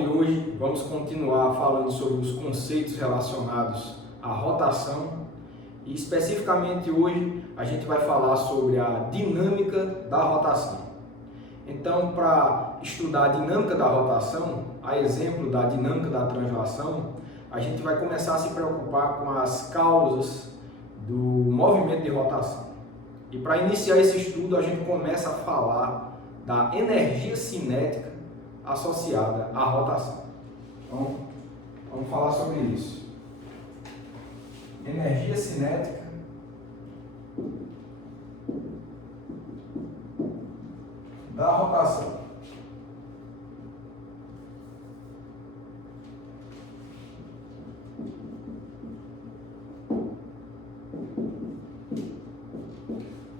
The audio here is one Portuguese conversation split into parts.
de hoje vamos continuar falando sobre os conceitos relacionados à rotação e especificamente hoje a gente vai falar sobre a dinâmica da rotação. Então, para estudar a dinâmica da rotação, a exemplo da dinâmica da translação, a gente vai começar a se preocupar com as causas do movimento de rotação. E para iniciar esse estudo, a gente começa a falar da energia cinética associada à rotação. Então, vamos falar sobre isso. Energia cinética da rotação.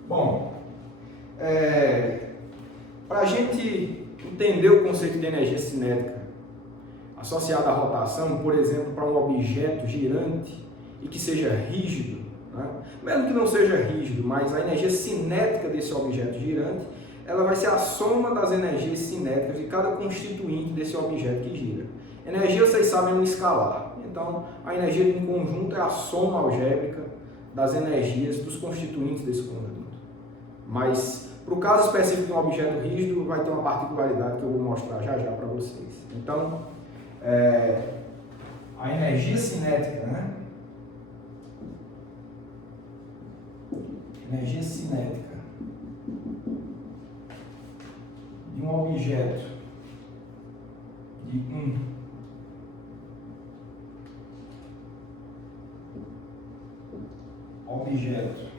Bom, para a gente entender o conceito de energia cinética associada à rotação, por exemplo, para um objeto girante e que seja rígido, né? Mesmo que não seja rígido, mas a energia cinética desse objeto girante, ela vai ser a soma das energias cinéticas de cada constituinte desse objeto que gira. Energia, vocês sabem, é um escalar. Então, a energia de um conjunto é a soma algébrica das energias dos constituintes desse conjunto. Mas, para o caso específico de um objeto rígido, vai ter uma particularidade que eu vou mostrar já já para vocês. Então, a energia cinética, né? Energia cinética de um objeto de um objeto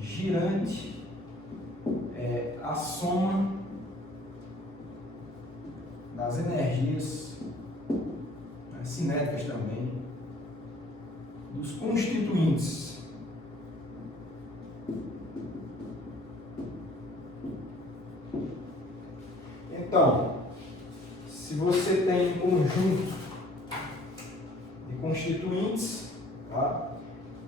girante é a soma das energias cinéticas também dos constituintes Então, se você tem um conjunto de constituintes, tá?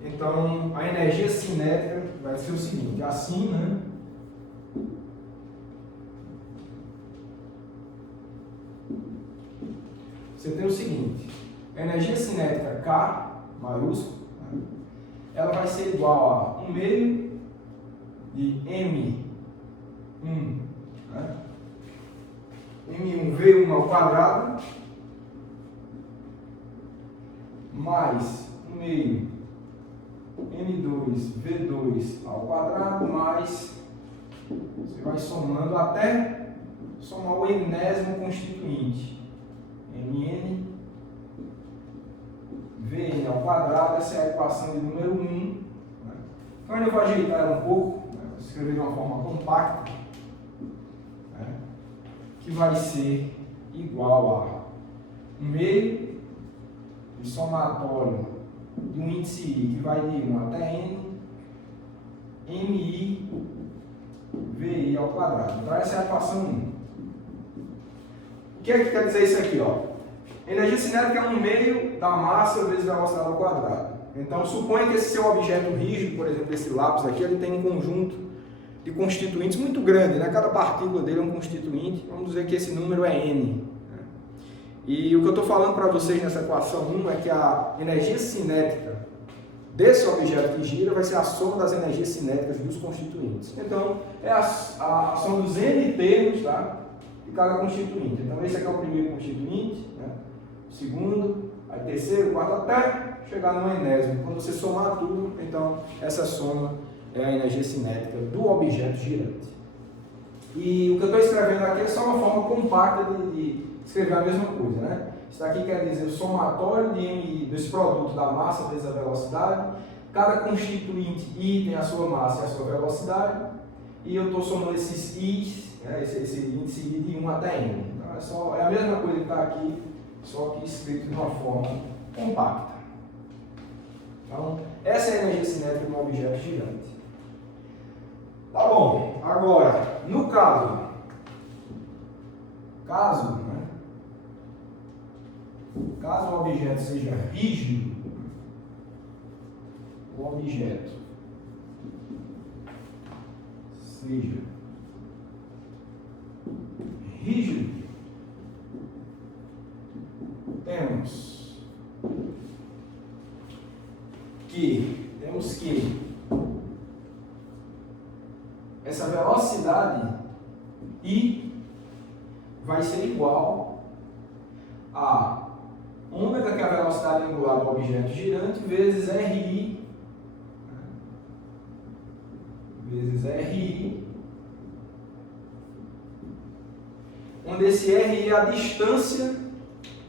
Então a energia cinética vai ser o seguinte, assim, né? Você tem o seguinte, a energia cinética K, maiúsculo, né? Ela vai ser igual a 1 meio de M1, né? M1V1 ao quadrado, mais 1 meio M2V2 ao quadrado, mais, você vai somando até somar o enésimo constituinte, Mn Vn ao quadrado, essa é a equação de número 1. Né? Então eu vou ajeitar ela um pouco, né? Vou escrever de uma forma compacta, né? Que vai ser igual a 1 meio de somatório de um índice I, que vai de 1 até N, Mi Vi ao quadrado. Então essa é a equação 1. O que é que quer dizer isso aqui? Ó? Energia cinética é 1 meio da massa vezes velocidade ao quadrado. Então suponha que esse seu objeto rígido, por exemplo, esse lápis aqui, ele tem um conjunto de constituintes muito grande, né? Cada partícula dele é um constituinte. Vamos dizer que esse número é N. Né? E o que eu estou falando para vocês nessa equação 1 é que a energia cinética desse objeto que gira vai ser a soma das energias cinéticas dos constituintes. Então, é a soma dos N termos, tá? De cada constituinte. Então, esse aqui é o primeiro constituinte, né? O segundo, aí terceiro, quarto, até chegar no enésimo. Quando você somar tudo, então, essa soma é a energia cinética do objeto girante. E o que eu estou escrevendo aqui é só uma forma compacta de escrever a mesma coisa, né? Isso aqui quer dizer o somatório de M desse produto da massa vezes a velocidade. Cada constituinte I tem a sua massa e a sua velocidade. E eu estou somando esses I's, né? esse índice I de 1 até N. Então é a mesma coisa que está aqui, só que escrito de uma forma compacta. Então, essa é a energia cinética de um objeto gigante. Tá bom, agora, no caso, né? Caso o objeto seja rígido, o objeto seja rígido, que essa velocidade I vai ser igual a ômega, que é a velocidade angular do objeto girante, vezes RI, onde esse RI é a distância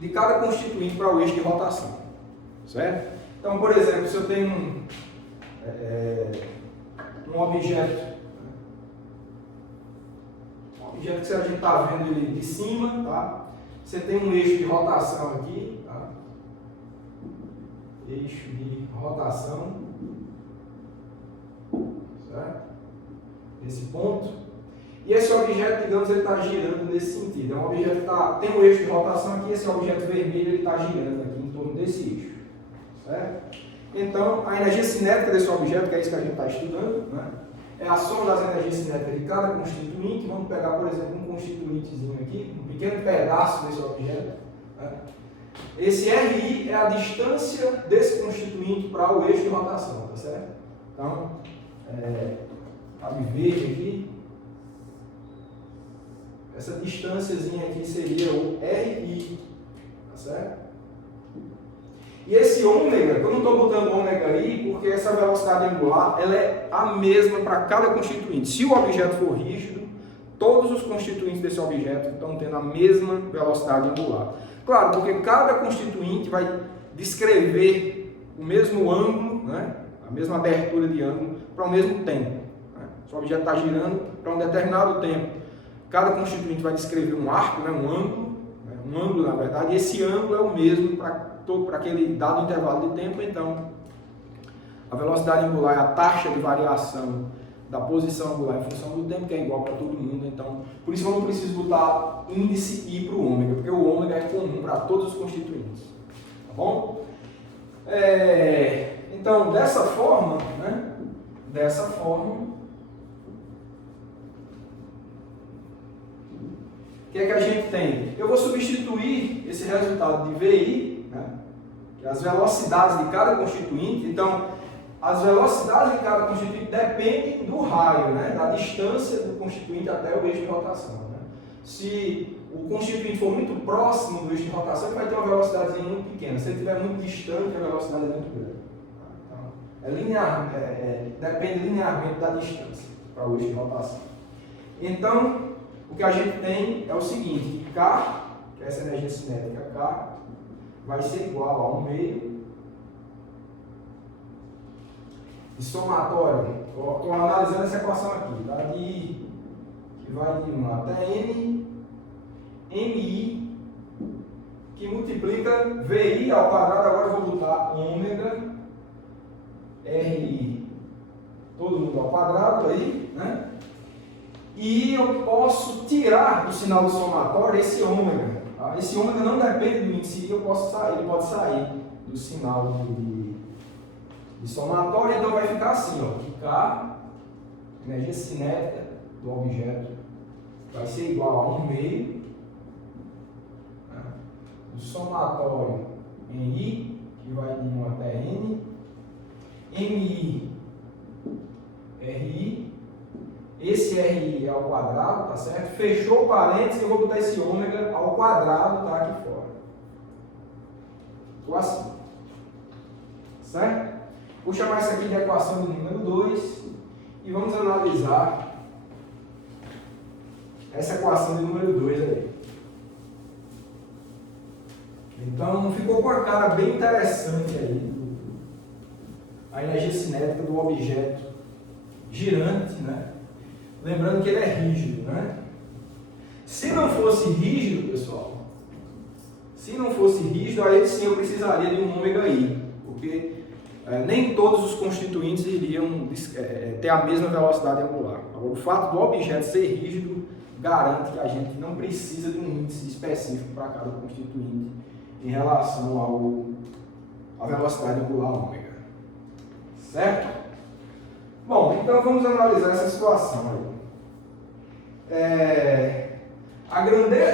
de cada constituinte para o eixo de rotação, certo? Então, por exemplo, se eu tenho um objeto que a gente está vendo ele de cima, tá? Você tem um eixo de rotação aqui, tá? Eixo de rotação, certo? Esse ponto. E esse objeto, digamos, ele está girando nesse sentido. É um objeto que tem um eixo de rotação aqui, esse objeto vermelho ele está girando aqui em torno desse eixo, certo? Então, a energia cinética desse objeto, que é isso que a gente está estudando, né? É a soma das energias cinéticas de cada constituinte. Vamos pegar, por exemplo, um constituintezinho aqui, um pequeno pedaço desse objeto, né? Esse RI é a distância desse constituinte para o eixo de rotação, tá certo? Então, a verde aqui, essa distânciazinha aqui seria o RI, tá certo? E esse ômega, eu não estou botando ômega aí porque essa velocidade angular ela é a mesma para cada constituinte. Se o objeto for rígido, todos os constituintes desse objeto estão tendo a mesma velocidade angular. Claro, porque cada constituinte vai descrever o mesmo ângulo, né? A mesma abertura de ângulo para o mesmo tempo. Né? Se o objeto está girando para um determinado tempo, cada constituinte vai descrever um arco, né? Um ângulo na verdade, e esse ângulo é o mesmo para aquele dado intervalo de tempo. Então, a velocidade angular é a taxa de variação da posição angular em função do tempo, que é igual para todo mundo. Então, por isso eu não preciso botar índice I para o ômega, porque o ômega é comum para todos os constituintes. Tá bom? Então, dessa forma, né? O que é que a gente tem? Eu vou substituir esse resultado de VI, né? Que é as velocidades de cada constituinte. Então, as velocidades de cada constituinte dependem do raio, né? Da distância do constituinte até o eixo de rotação. Né? Se o constituinte for muito próximo do eixo de rotação, ele vai ter uma velocidade muito pequena. Se ele estiver muito distante, a velocidade é muito grande. Então, depende linearmente da distância para o eixo de rotação. Então, o que a gente tem é o seguinte, que K, que é essa energia cinética K, vai ser igual a 1 meio de somatório. Estou analisando essa equação aqui, tá? De I, que vai de 1 até N, MI, que multiplica VI ao quadrado. Agora eu vou botar ômega, RI, todo mundo ao quadrado aí, né? E eu posso tirar do sinal do somatório esse ômega. Tá? Esse ômega não depende do índice, ele pode sair do sinal de somatório, então vai ficar assim, ó, que K, energia cinética do objeto, vai ser igual a 1 meio, né, do somatório em I, que vai de 1 até N, MI, RI, esse RI é ao quadrado, tá certo? Fechou o parênteses, eu vou botar esse ômega ao quadrado, tá aqui fora. Estou assim. Certo? Vou chamar isso aqui de equação de número 2 e vamos analisar essa equação de número 2 aí. Então, ficou com uma cara bem interessante aí a energia cinética do objeto girante, né? Lembrando que ele é rígido, né? Se não fosse rígido, pessoal, aí sim eu precisaria de um ômega I, porque nem todos os constituintes iriam ter a mesma velocidade angular. Agora, o fato do objeto ser rígido garante que a gente não precisa de um índice específico para cada constituinte em relação à velocidade angular ômega. Certo? Bom, então vamos analisar essa situação aí.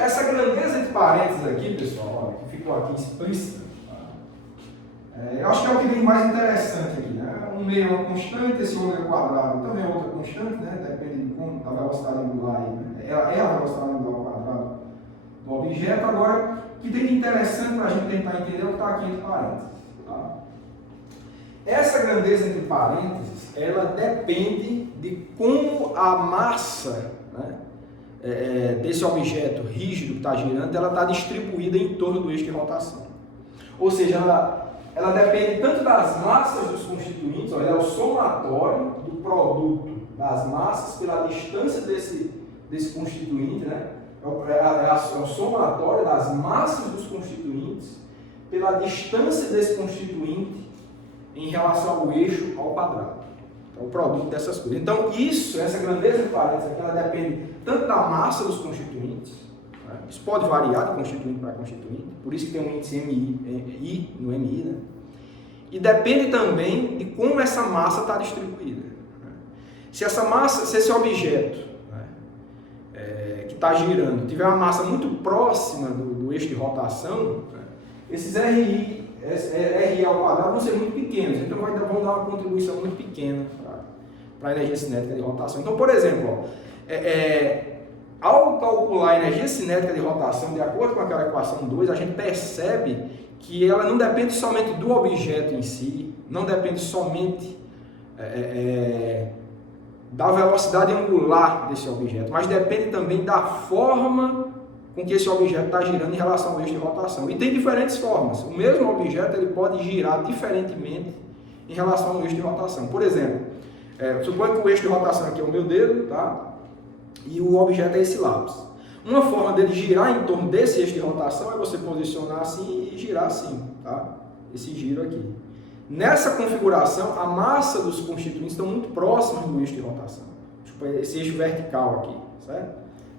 Essa grandeza de parênteses aqui, pessoal, olha, que ficou aqui explícita, tá? Eu acho que é o que vem mais interessante aqui, né? Um meio é uma constante, esse ômega quadrado também é outra constante, né? Depende de como, da velocidade angular aí, né? Ela é a velocidade angular ao quadrado do objeto. Agora, o que tem de interessante para a gente tentar entender é o que está aqui entre parênteses. Tá? Essa grandeza entre parênteses, ela depende de como a massa, né, desse objeto rígido que está girando, ela está distribuída em torno do eixo de rotação. Ou seja, ela depende tanto das massas dos constituintes, olha, é o somatório do produto das massas pela distância desse constituinte, né? É o somatório das massas dos constituintes pela distância desse constituinte em relação ao eixo ao quadrado. Então, o produto dessas coisas. Então, essa grandeza de parênteses aqui, ela depende tanto da massa dos constituintes, né? Isso pode variar de constituinte para constituinte, por isso que tem um índice I no MI, né? E depende também de como essa massa está distribuída. Né? Se esse objeto, né, que está girando tiver uma massa muito próxima do eixo de rotação, né, esses RI ao quadrado vão ser muito pequenos, então vão dar uma contribuição muito pequena para a energia cinética de rotação. Então, por exemplo, ao calcular a energia cinética de rotação, de acordo com aquela equação 2, a gente percebe que ela não depende somente do objeto em si, não depende somente da velocidade angular desse objeto, mas depende também da forma com que esse objeto está girando em relação ao eixo de rotação. E tem diferentes formas. O mesmo objeto ele pode girar diferentemente em relação ao eixo de rotação. Por exemplo, suponha que o eixo de rotação aqui é o meu dedo, tá? E o objeto é esse lápis. Uma forma dele girar em torno desse eixo de rotação é você posicionar assim e girar assim, tá? Esse giro aqui. Nessa configuração, a massa dos constituintes estão muito próximas do eixo de rotação. Tipo, esse eixo vertical aqui, certo?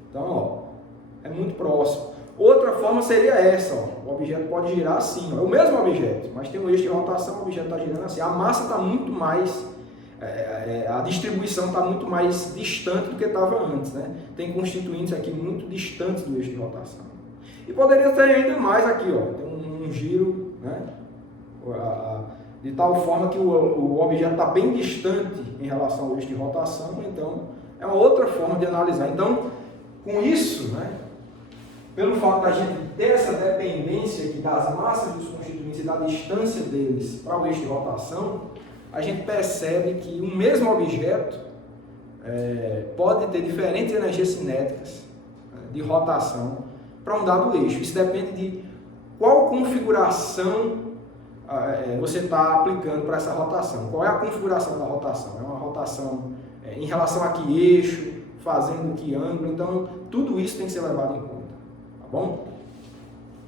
Então, ó, é muito próximo. Outra forma seria essa, ó. O objeto pode girar assim, ó. É o mesmo objeto, mas tem um eixo de rotação, o objeto está girando assim. A massa está muito mais, a distribuição está muito mais distante do que estava antes, né? Tem constituintes aqui muito distantes do eixo de rotação. E poderia ter ainda mais aqui, ó. Tem um giro, né? De tal forma que o objeto está bem distante em relação ao eixo de rotação, então é uma outra forma de analisar. Então, com isso, né? Pelo fato da gente ter essa dependência aqui das massas dos constituintes e da distância deles para o eixo de rotação, a gente percebe que o mesmo objeto pode ter diferentes energias cinéticas, né, de rotação para um dado eixo. Isso depende de qual configuração você está aplicando para essa rotação. Qual é a configuração da rotação? É uma rotação em relação a que eixo, fazendo que ângulo, então tudo isso tem que ser levado em conta. Tá bom?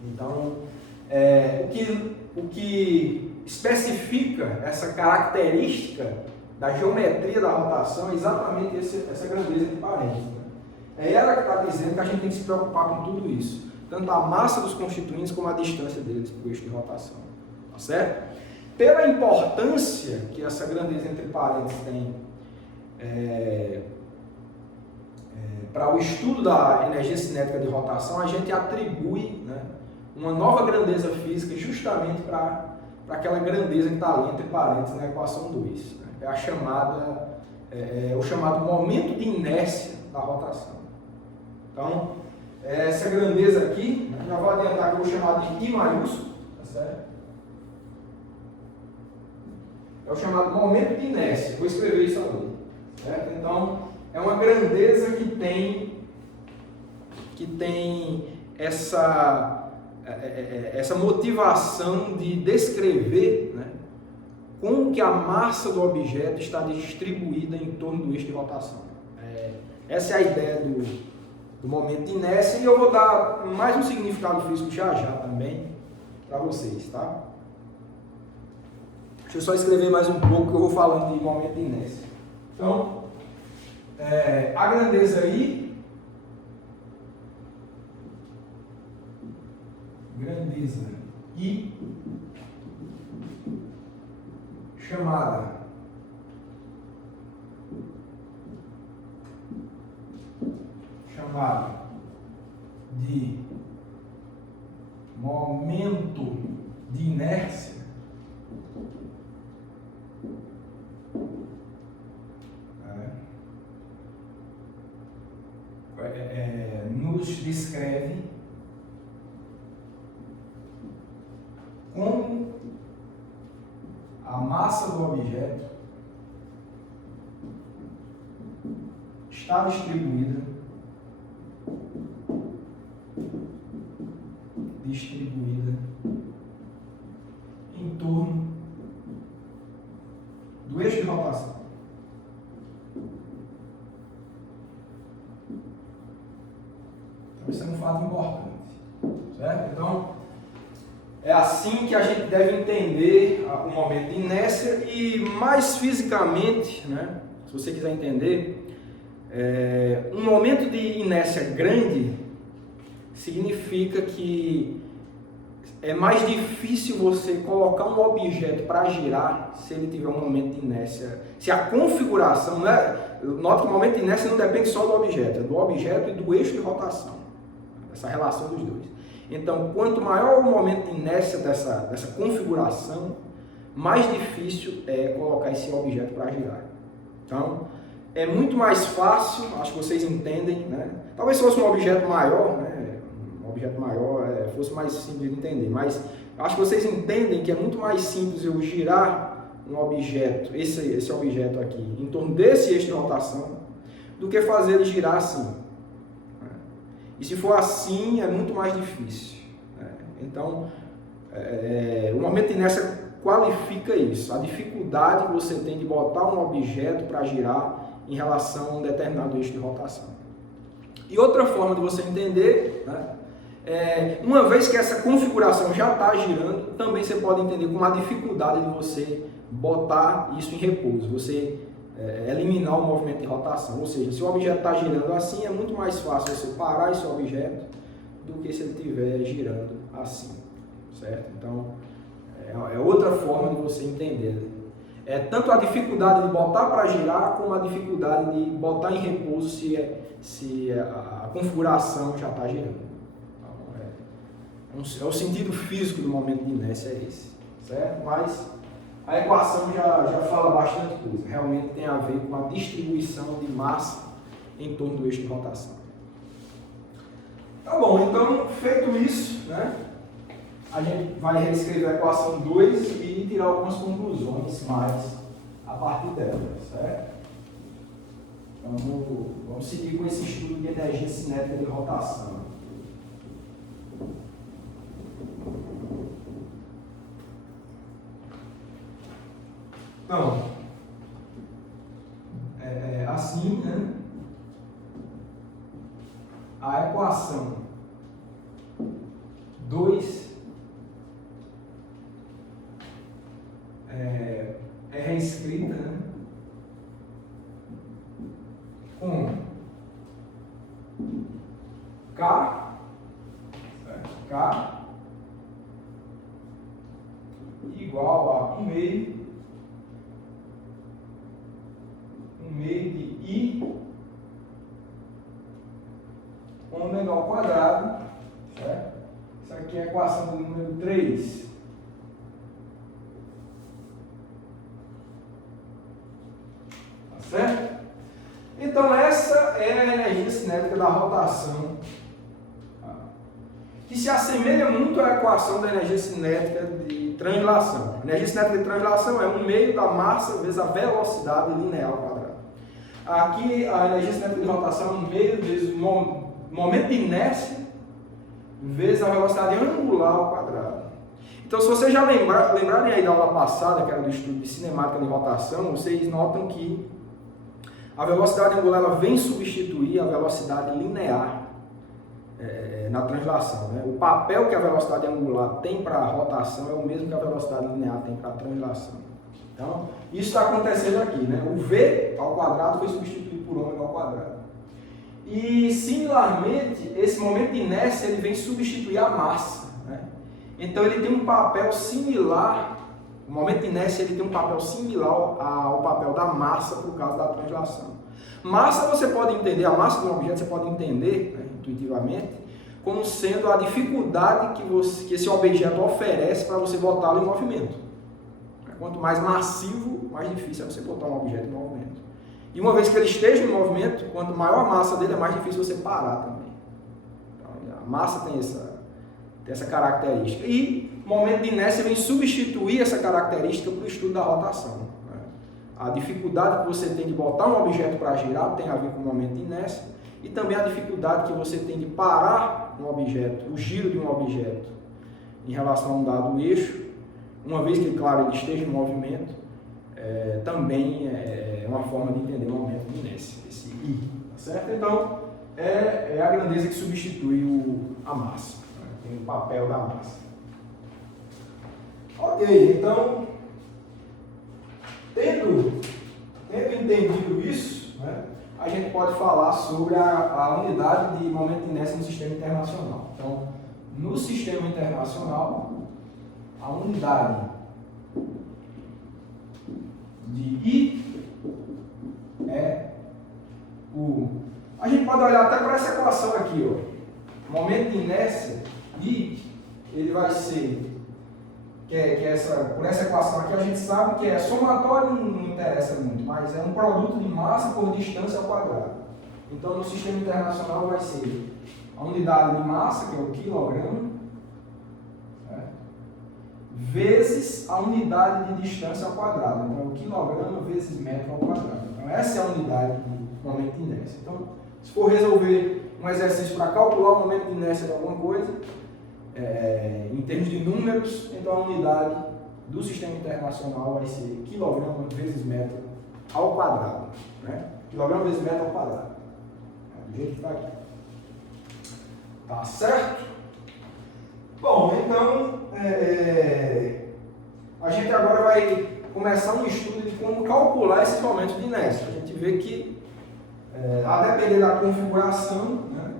Então, o que especifica essa característica da geometria da rotação é exatamente essa grandeza de parênteses. Né? É ela que está dizendo que a gente tem que se preocupar com tudo isso, tanto a massa dos constituintes como a distância deles para o eixo de rotação. Tá certo? Pela importância que essa grandeza entre parênteses tem para o estudo da energia cinética de rotação, a gente atribui, né, uma nova grandeza física justamente para aquela grandeza que está ali entre parênteses na equação 2. Né? É a chamada, o chamado momento de inércia da rotação. Então, essa grandeza aqui, já vou adiantar que eu vou chamar de I maiúsculo, tá certo? É o chamado momento de inércia. Vou escrever isso ali. Certo? Então, é uma grandeza que tem essa motivação de descrever, né, como que a massa do objeto está distribuída em torno do eixo de rotação. Essa é a ideia do momento de inércia, e eu vou dar mais um significado físico já também para vocês, tá? Deixa eu só escrever mais um pouco que eu vou falando de momento de inércia. Então, a grandeza I, chamada de momento de inércia, descreve como a massa do objeto está distribuída em torno do eixo de rotação. Então, isso é um fato importante, certo? Então, é assim que a gente deve entender o momento de inércia e, mais fisicamente, né, se você quiser entender, um momento de inércia grande significa que é mais difícil você colocar um objeto para girar se ele tiver um momento de inércia. Se a configuração, nota que o momento de inércia não depende só do objeto, é do objeto e do eixo de rotação, essa relação dos dois. Então, quanto maior o momento de inércia dessa configuração, mais difícil é colocar esse objeto para girar. Então, é muito mais fácil, acho que vocês entendem, né? Talvez fosse um objeto maior, né? Um objeto maior fosse mais simples de entender, mas acho que vocês entendem que é muito mais simples eu girar um objeto, esse objeto aqui, em torno desse eixo de rotação, do que fazer ele girar assim. E se for assim, é muito mais difícil. Então, o momento de inércia qualifica isso, a dificuldade que você tem de botar um objeto para girar em relação a um determinado eixo de rotação. E outra forma de você entender, né, uma vez que essa configuração já está girando, também você pode entender como a dificuldade de você botar isso em repouso, você eliminar o movimento de rotação. Ou seja, se o objeto está girando assim, é muito mais fácil você parar esse objeto do que se ele estiver girando assim, certo? Então, é outra forma de você entender. É tanto a dificuldade de botar para girar, como a dificuldade de botar em repouso se a configuração já está girando. Então, é o sentido físico do momento de inércia é esse, certo? Mas a equação já fala bastante coisa. Realmente tem a ver com a distribuição de massa em torno do eixo de rotação. Tá bom, então, feito isso, né, a gente vai reescrever a equação 2 e tirar algumas conclusões mais a partir dela, certo? Então, vamos seguir com esse estudo de energia cinética de rotação. Então, assim, né? A equação 2 é reescrita, né, com K igual a 1 meio de I ômega ao quadrado, certo? Isso aqui é a equação do número 3. Tá certo? Então, essa é a energia cinética da rotação, que se assemelha muito à equação da energia cinética de translação. A energia cinética de translação é 1 meio da massa vezes a velocidade linear ao quadrado. Aqui, a energia cinética de rotação é 1 meio vezes o momento de inércia vezes a velocidade angular ao quadrado. Então, se vocês já lembrarem aí da aula passada, que era do estudo de cinemática de rotação, vocês notam que a velocidade angular ela vem substituir a velocidade linear na translação, né? O papel que a velocidade angular tem para a rotação é o mesmo que a velocidade linear tem para a translação. Então, isso está acontecendo aqui, né? O V ao quadrado foi substituído por ômega ao quadrado. E, similarmente, esse momento de inércia ele vem substituir a massa, né? Então, ele tem um papel similar, o momento de inércia ele tem um papel similar ao papel da massa por causa da translação. Massa você pode entender, a massa de um objeto você pode entender, né, intuitivamente, como sendo a dificuldade que esse objeto oferece para você botá-lo em movimento. Quanto mais massivo, mais difícil é você botar um objeto em movimento. E uma vez que ele esteja em movimento, quanto maior a massa dele, é mais difícil você parar também. A massa tem essa característica. E o momento de inércia vem substituir essa característica para o estudo da rotação. Né? A dificuldade que você tem de botar um objeto para girar tem a ver com o momento de inércia, e também a dificuldade que você tem de parar um objeto, o giro de um objeto em relação a um dado eixo, uma vez que, claro, ele esteja em movimento, também é uma forma de entender o momento de inércia, esse I, tá certo? Então, é a grandeza que substitui a massa, né? Tem o papel da massa. Ok, então, tendo entendido isso, né, a gente pode falar sobre a unidade de momento de inércia no sistema internacional. Então, no sistema internacional, a unidade de I é o... A gente pode olhar até para essa equação aqui, ó. Momento de inércia, I, ele vai ser, por essa equação aqui a gente sabe que somatório, não interessa muito, mas é um produto de massa por distância ao quadrado. Então, no sistema internacional vai ser a unidade de massa, que é o quilograma, vezes a unidade de distância ao quadrado. Então, o quilograma vezes metro ao quadrado. Então, essa é a unidade de momento de inércia. Então, se for resolver um exercício para calcular o momento de inércia de alguma coisa, em termos de números, então a unidade do sistema internacional vai ser quilograma vezes metro ao quadrado. Né? Quilograma vezes metro ao quadrado. Do jeito que está aqui. Tá certo? Bom, então, a gente agora vai começar um estudo de como calcular esses momentos de inércia. A gente vê que, a depender da configuração, né,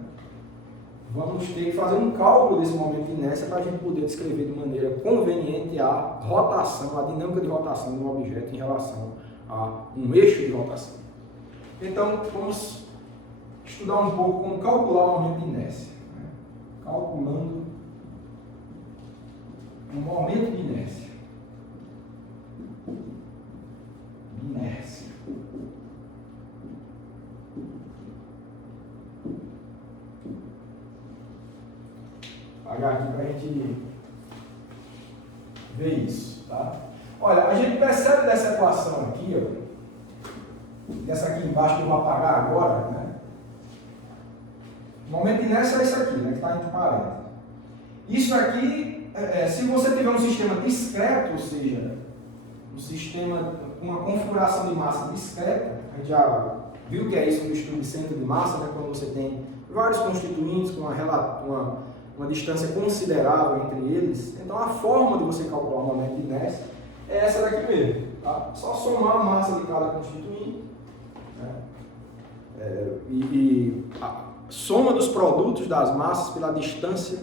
vamos ter que fazer um cálculo desse momento de inércia para a gente poder descrever de maneira conveniente a rotação, a dinâmica de rotação do objeto em relação a um eixo de rotação. Então, vamos estudar um pouco como calcular o momento de inércia. Né? Calculando o momento de inércia. Vou apagar aqui para a gente ver isso, tá? Olha, a gente percebe dessa equação aqui, ó, dessa aqui embaixo que eu vou apagar agora, né? O momento de inércia é isso aqui, né? Que está entre parênteses. Isso aqui, se você tiver um sistema discreto, ou seja, um sistema com uma configuração de massa discreta, a gente já viu que é isso no estudo de centro de massa, né? Quando você tem vários constituintes com uma distância considerável entre eles, então a forma de você calcular o momento de inércia é essa daqui mesmo, tá? Só somar a massa de cada constituinte, né? E a soma dos produtos das massas pela distância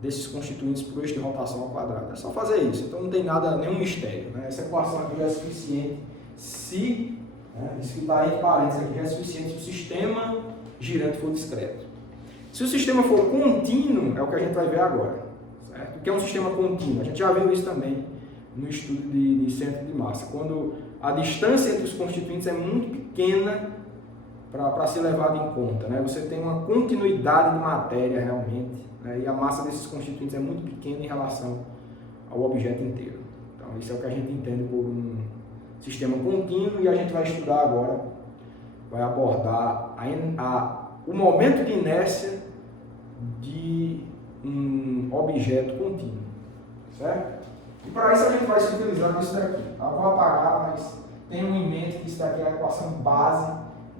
desses constituintes para o eixo de rotação ao quadrado. É só fazer isso, então não tem nenhum mistério, né? Essa equação aqui já é suficiente se, isso que está entre parênteses aqui já é suficiente se o sistema girante for discreto. Se o sistema for contínuo, é o que a gente vai ver agora. Certo? O que é um sistema contínuo? A gente já viu isso também no estudo de centro de massa. Quando a distância entre os constituintes é muito pequena para ser levado em conta. Né? Você tem uma continuidade de matéria realmente, né? E a massa desses constituintes é muito pequena em relação ao objeto inteiro. Então, isso é o que a gente entende por um sistema contínuo, e a gente vai estudar agora, vai abordar o momento de inércia de um objeto contínuo, certo? E para isso a gente vai se utilizar disso daqui. Eu vou apagar, mas tenham em mente que isso daqui é a equação base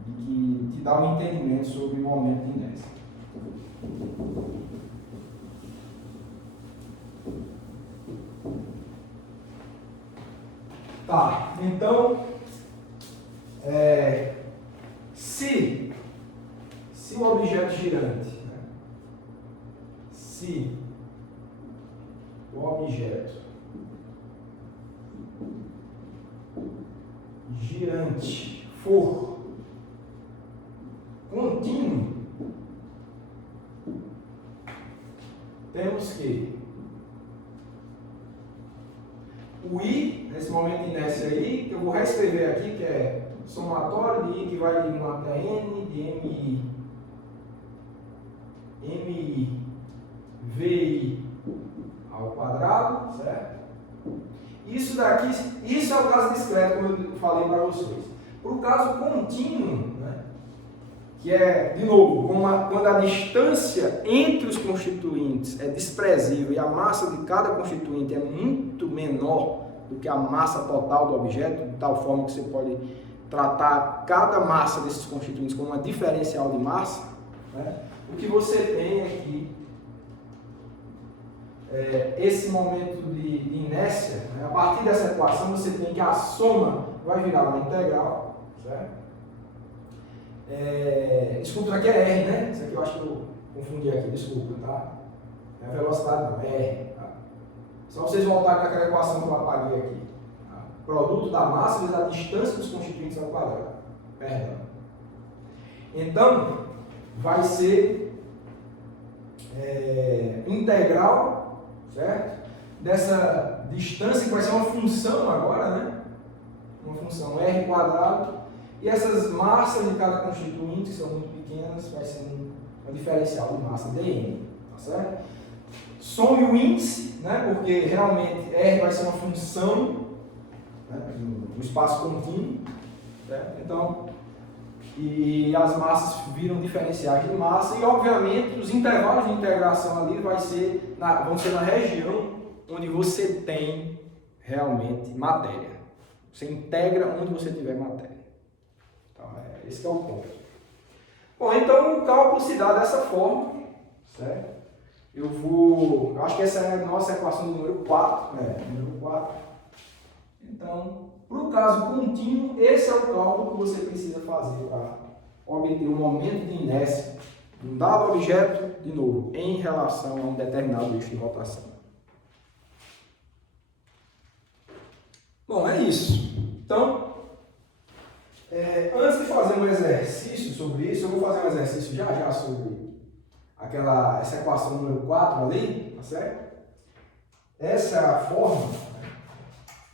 que te dá um entendimento sobre o momento de inércia. Tá, então, se o objeto girante, né? Se o objeto girante for contínuo, temos que o I, nesse momento de inércia I, que eu vou reescrever aqui, que é somatório de I que vai de 1 até N, de MI MI VI ao quadrado, certo? Isso daqui, isso é o caso discreto, como eu falei para vocês. Para o caso contínuo, né, que é, de novo, quando a distância entre os constituintes é desprezível e a massa de cada constituinte é muito menor do que a massa total do objeto, de tal forma que você pode tratar cada massa desses constituintes como uma diferencial de massa, né, o que você tem aqui esse momento de inércia, né? A partir dessa equação você tem que a soma vai virar uma integral, certo? Desculpa, isso aqui é R, né? Isso aqui eu acho que eu confundi aqui, desculpa, tá? Não é velocidade não, é R, tá? Só vocês voltarem naquela equação que eu apaguei aqui. Tá? Produto da massa vezes a distância dos constituintes ao quadrado. Perdão. Então, vai ser integral, certo? Dessa distância que vai ser uma função agora, né? Uma função R quadrado. E essas massas de cada constituinte, que são muito pequenas, vai ser uma diferencial de massa dN, tá certo? Some o índice, né? Porque realmente R vai ser uma função, né, no espaço contínuo, certo? Então, e as massas viram diferenciais de massa e, obviamente, os intervalos de integração ali vão ser na região onde você tem realmente matéria. Você integra onde você tiver matéria. Então, esse é o ponto. Bom, então o cálculo se dá dessa forma, certo? Eu acho que essa é a nossa equação número 4, né? Número 4. Então, para o caso contínuo, esse é o cálculo que você precisa fazer para obter o momento de inércia de um dado objeto, de novo, em relação a um determinado eixo de rotação. Bom, é isso. Então, antes de fazer um exercício sobre isso, eu vou fazer um exercício já sobre essa equação número 4 ali, tá certo? Essa é a forma.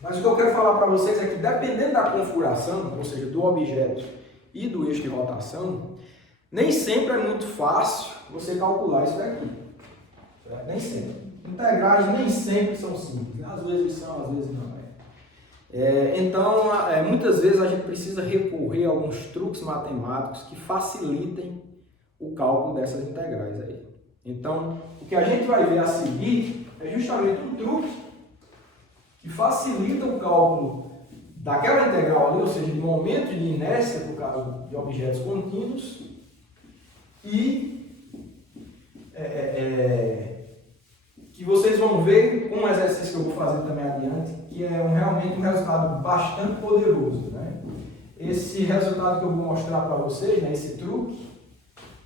Mas o que eu quero falar para vocês é que, dependendo da configuração, ou seja, do objeto e do eixo de rotação, nem sempre é muito fácil você calcular isso daqui. Certo? Nem sempre. Integrais nem sempre são simples. Às vezes são, às vezes não. Então, muitas vezes a gente precisa recorrer a alguns truques matemáticos que facilitem o cálculo dessas integrais aí. Então, o que a gente vai ver a seguir é justamente um truque que facilita o cálculo daquela integral ali, ou seja, de momento de inércia, por caso de objetos contínuos, e que vocês vão ver com um exercício que eu vou fazer também adiante, que é realmente um resultado bastante poderoso, né? Esse resultado que eu vou mostrar para vocês, né, esse truque,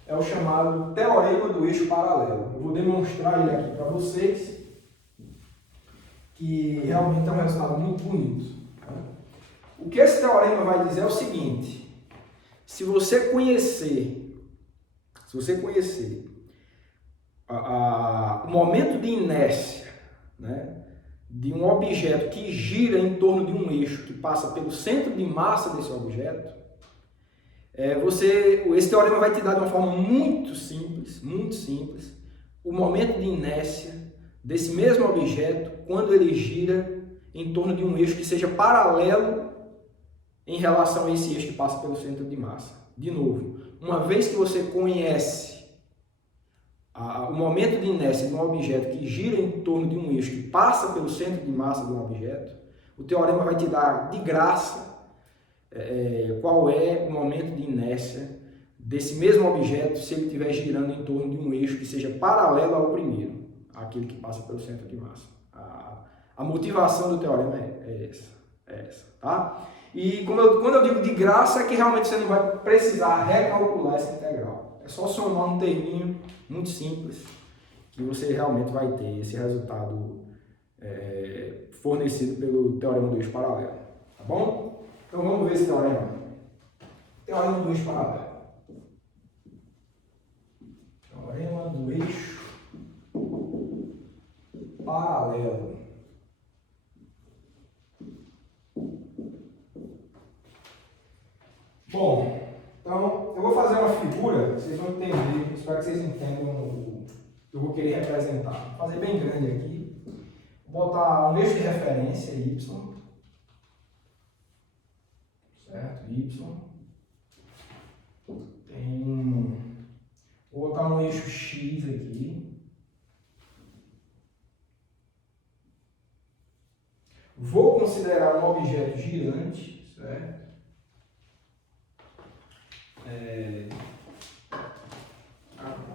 é o chamado teorema do eixo paralelo. Eu vou demonstrar ele aqui para vocês, que realmente é um resultado muito bonito. O que esse teorema vai dizer é o seguinte: se você conhecer o momento de inércia, né, de um objeto que gira em torno de um eixo que passa pelo centro de massa desse objeto, esse teorema vai te dar de uma forma muito simples, o momento de inércia desse mesmo objeto quando ele gira em torno de um eixo que seja paralelo em relação a esse eixo que passa pelo centro de massa. De novo, uma vez que você conhece o momento de inércia de um objeto que gira em torno de um eixo que passa pelo centro de massa de um objeto, o teorema vai te dar de graça qual é o momento de inércia desse mesmo objeto se ele estiver girando em torno de um eixo que seja paralelo ao primeiro, aquele que passa pelo centro de massa. A motivação do teorema é essa, tá? E quando eu digo de graça, é que realmente você não vai precisar recalcular essa integral. É só somar um terminho muito simples que você realmente vai ter esse resultado fornecido pelo teorema do eixo paralelo. Tá bom? Então vamos ver esse teorema. Teorema do eixo paralelo. Teorema do eixo paralelo. Bom, então eu vou fazer uma figura vocês vão entender, espero que vocês entendam o que eu vou querer representar. Vou fazer bem grande aqui, vou botar um eixo de referência, Y, certo? Y. Vou botar um eixo X aqui. Vou considerar um objeto girante, certo?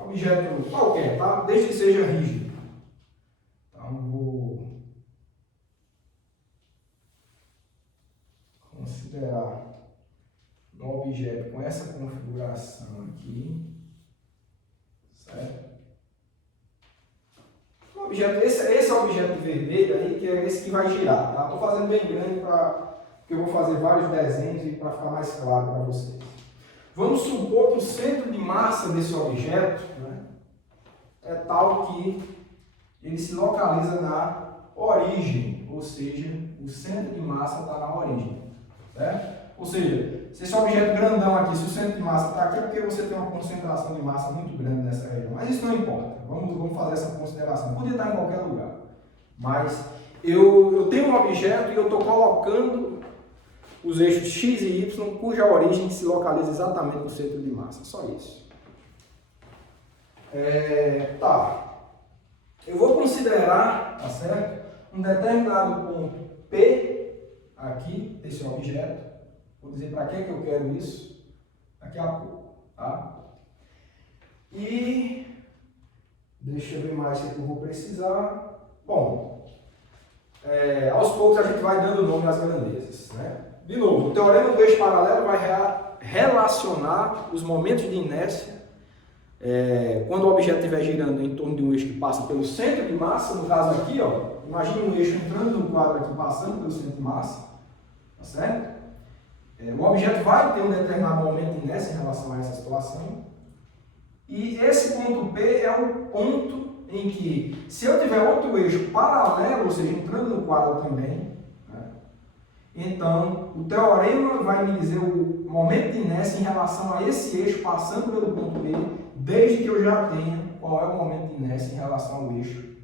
Objeto qualquer, tá? Desde que seja rígido. Então, vou considerar um objeto com essa configuração aqui, certo? Um objeto, esse é o objeto vermelho aí, que é esse que vai girar, tá? Estou fazendo bem grande porque eu vou fazer vários desenhos e para ficar mais claro para vocês. Vamos supor que o centro de massa desse objeto, né, é tal que ele se localiza na origem, ou seja, o centro de massa está na origem, certo? Ou seja, se esse objeto grandão aqui, se o centro de massa está aqui, é porque você tem uma concentração de massa muito grande nessa região. Mas isso não importa. Vamos fazer essa consideração. Podia estar em qualquer lugar. Mas eu tenho um objeto e eu estou colocando os eixos X e Y, cuja origem se localiza exatamente no centro de massa. Só isso. Tá. Eu vou considerar, tá certo? Um determinado ponto P aqui, desse objeto. Vou dizer para que eu quero isso daqui a pouco, tá? E deixa eu ver mais o que eu vou precisar. Bom, aos poucos a gente vai dando nome às grandezas, né? De novo, o teorema do eixo paralelo vai relacionar os momentos de inércia quando o objeto estiver girando em torno de um eixo que passa pelo centro de massa, no caso aqui, ó, imagine um eixo entrando no quadro aqui, passando pelo centro de massa, tá certo? O objeto vai ter um determinado momento de inércia em relação a essa situação. E esse ponto P é o ponto em que, se eu tiver outro eixo paralelo, ou seja, entrando no quadro também, né, então o teorema vai me dizer o momento de inércia em relação a esse eixo passando pelo ponto P, desde que eu já tenha qual é o momento de inércia em relação ao eixo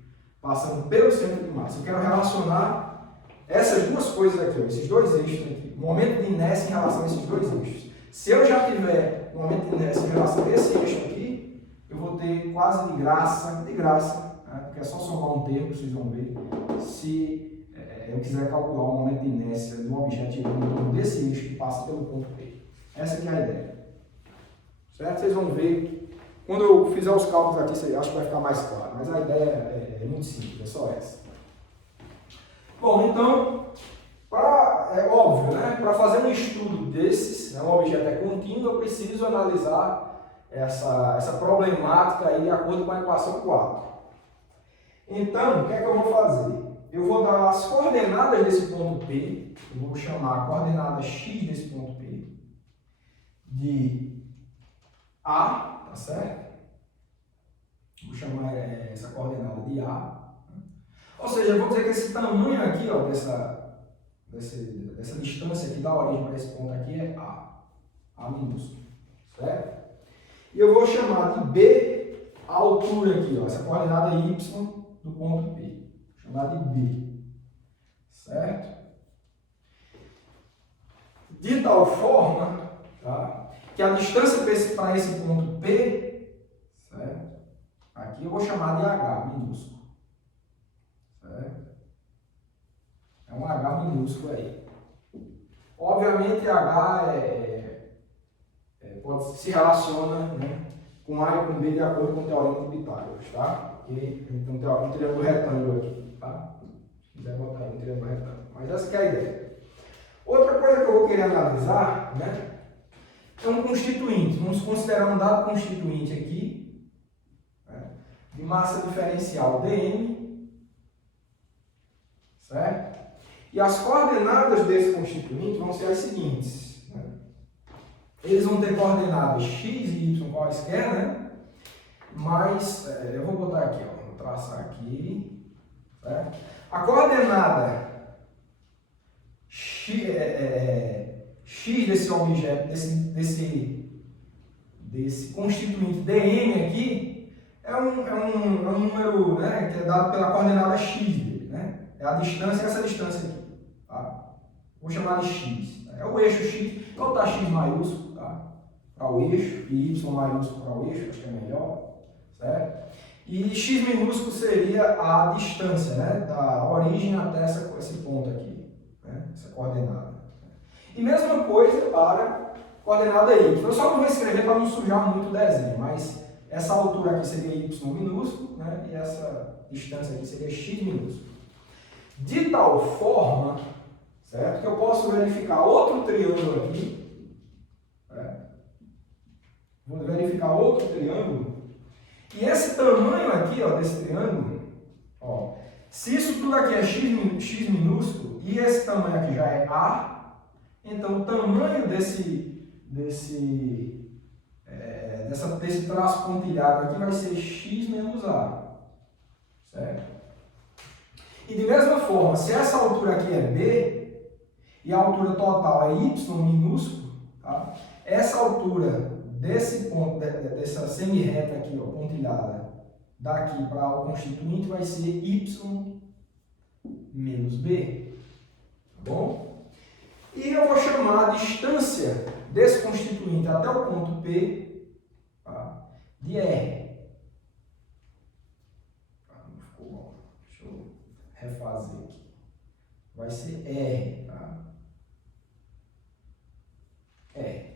passando pelo centro de massa. Eu quero relacionar essas duas coisas aqui, ó, esses dois eixos aqui, momento de inércia em relação a esses dois eixos. Se eu já tiver momento de inércia em relação a esse eixo aqui, eu vou ter quase de graça, né, porque é só somar um termo, vocês vão ver, se eu quiser calcular o momento de inércia do objeto em torno desse eixo que passa pelo ponto P. Essa aqui é a ideia. Certo? Vocês vão ver, quando eu fizer os cálculos aqui, acho que vai ficar mais claro, mas a ideia é muito simples, é só essa. Bom, então, é óbvio, né? Para fazer um estudo desses, né, um objeto é contínuo, eu preciso analisar essa problemática aí de acordo com a equação 4. Então, o que é que eu vou fazer? Eu vou dar as coordenadas desse ponto P, eu vou chamar a coordenada x desse ponto P de A, tá certo? Vou chamar essa coordenada de A. Ou seja, eu vou dizer que esse tamanho aqui, ó, dessa distância aqui da origem para esse ponto aqui é A minúsculo, certo? E eu vou chamar de B a altura aqui, ó, essa coordenada Y do ponto P, vou chamar de B, certo? De tal forma, tá, que a distância para esse ponto P, certo? Aqui eu vou chamar de H minúsculo. É um H minúsculo aí. Obviamente, H se relaciona, né, com A e com B de acordo com o teorema de Pitágoras, tá? Porque tem um triângulo retângulo aqui, tá? Se quiser botar aí um triângulo retângulo. Mas essa que é a ideia. Outra coisa que eu vou querer analisar, né, é um constituinte. Vamos considerar um dado constituinte aqui, né, de massa diferencial dm, certo? E as coordenadas desse constituinte vão ser as seguintes, né? Eles vão ter coordenadas x e y quaisquer, né? Mas, eu vou botar aqui, ó, vou traçar aqui, certo? A coordenada x desse objeto, desse constituinte dm aqui é um número, né, que é dado pela coordenada x dele, né? É a distância, essa distância aqui, tá? Vou chamar de x. É o eixo x, vou botar x maiúsculo, tá? Para o eixo, e y maiúsculo para o eixo, acho que é melhor, certo? E x minúsculo seria a distância, né, da origem até esse ponto aqui, né, essa coordenada. E mesma coisa para coordenada y. Eu só não vou escrever para não sujar muito o desenho, mas essa altura aqui seria y minúsculo, né, e essa distância aqui seria x minúsculo. De tal forma, certo, que eu posso verificar outro triângulo aqui, certo? Vou verificar outro triângulo. E esse tamanho aqui, ó, desse triângulo, ó, se isso tudo aqui é x minúsculo e esse tamanho aqui já é A, então o tamanho desse traço pontilhado aqui vai ser x menos A, certo? E de mesma forma, se essa altura aqui é B e a altura total é y minúsculo, tá? Essa altura desse ponto, dessa semi-reta aqui, ó, pontilhada, daqui para o constituinte vai ser y menos b, tá bom? E eu vou chamar a distância desse constituinte até o ponto P, tá, de R. Não ficou bom. Deixa eu refazer aqui. Vai ser R, tá? R.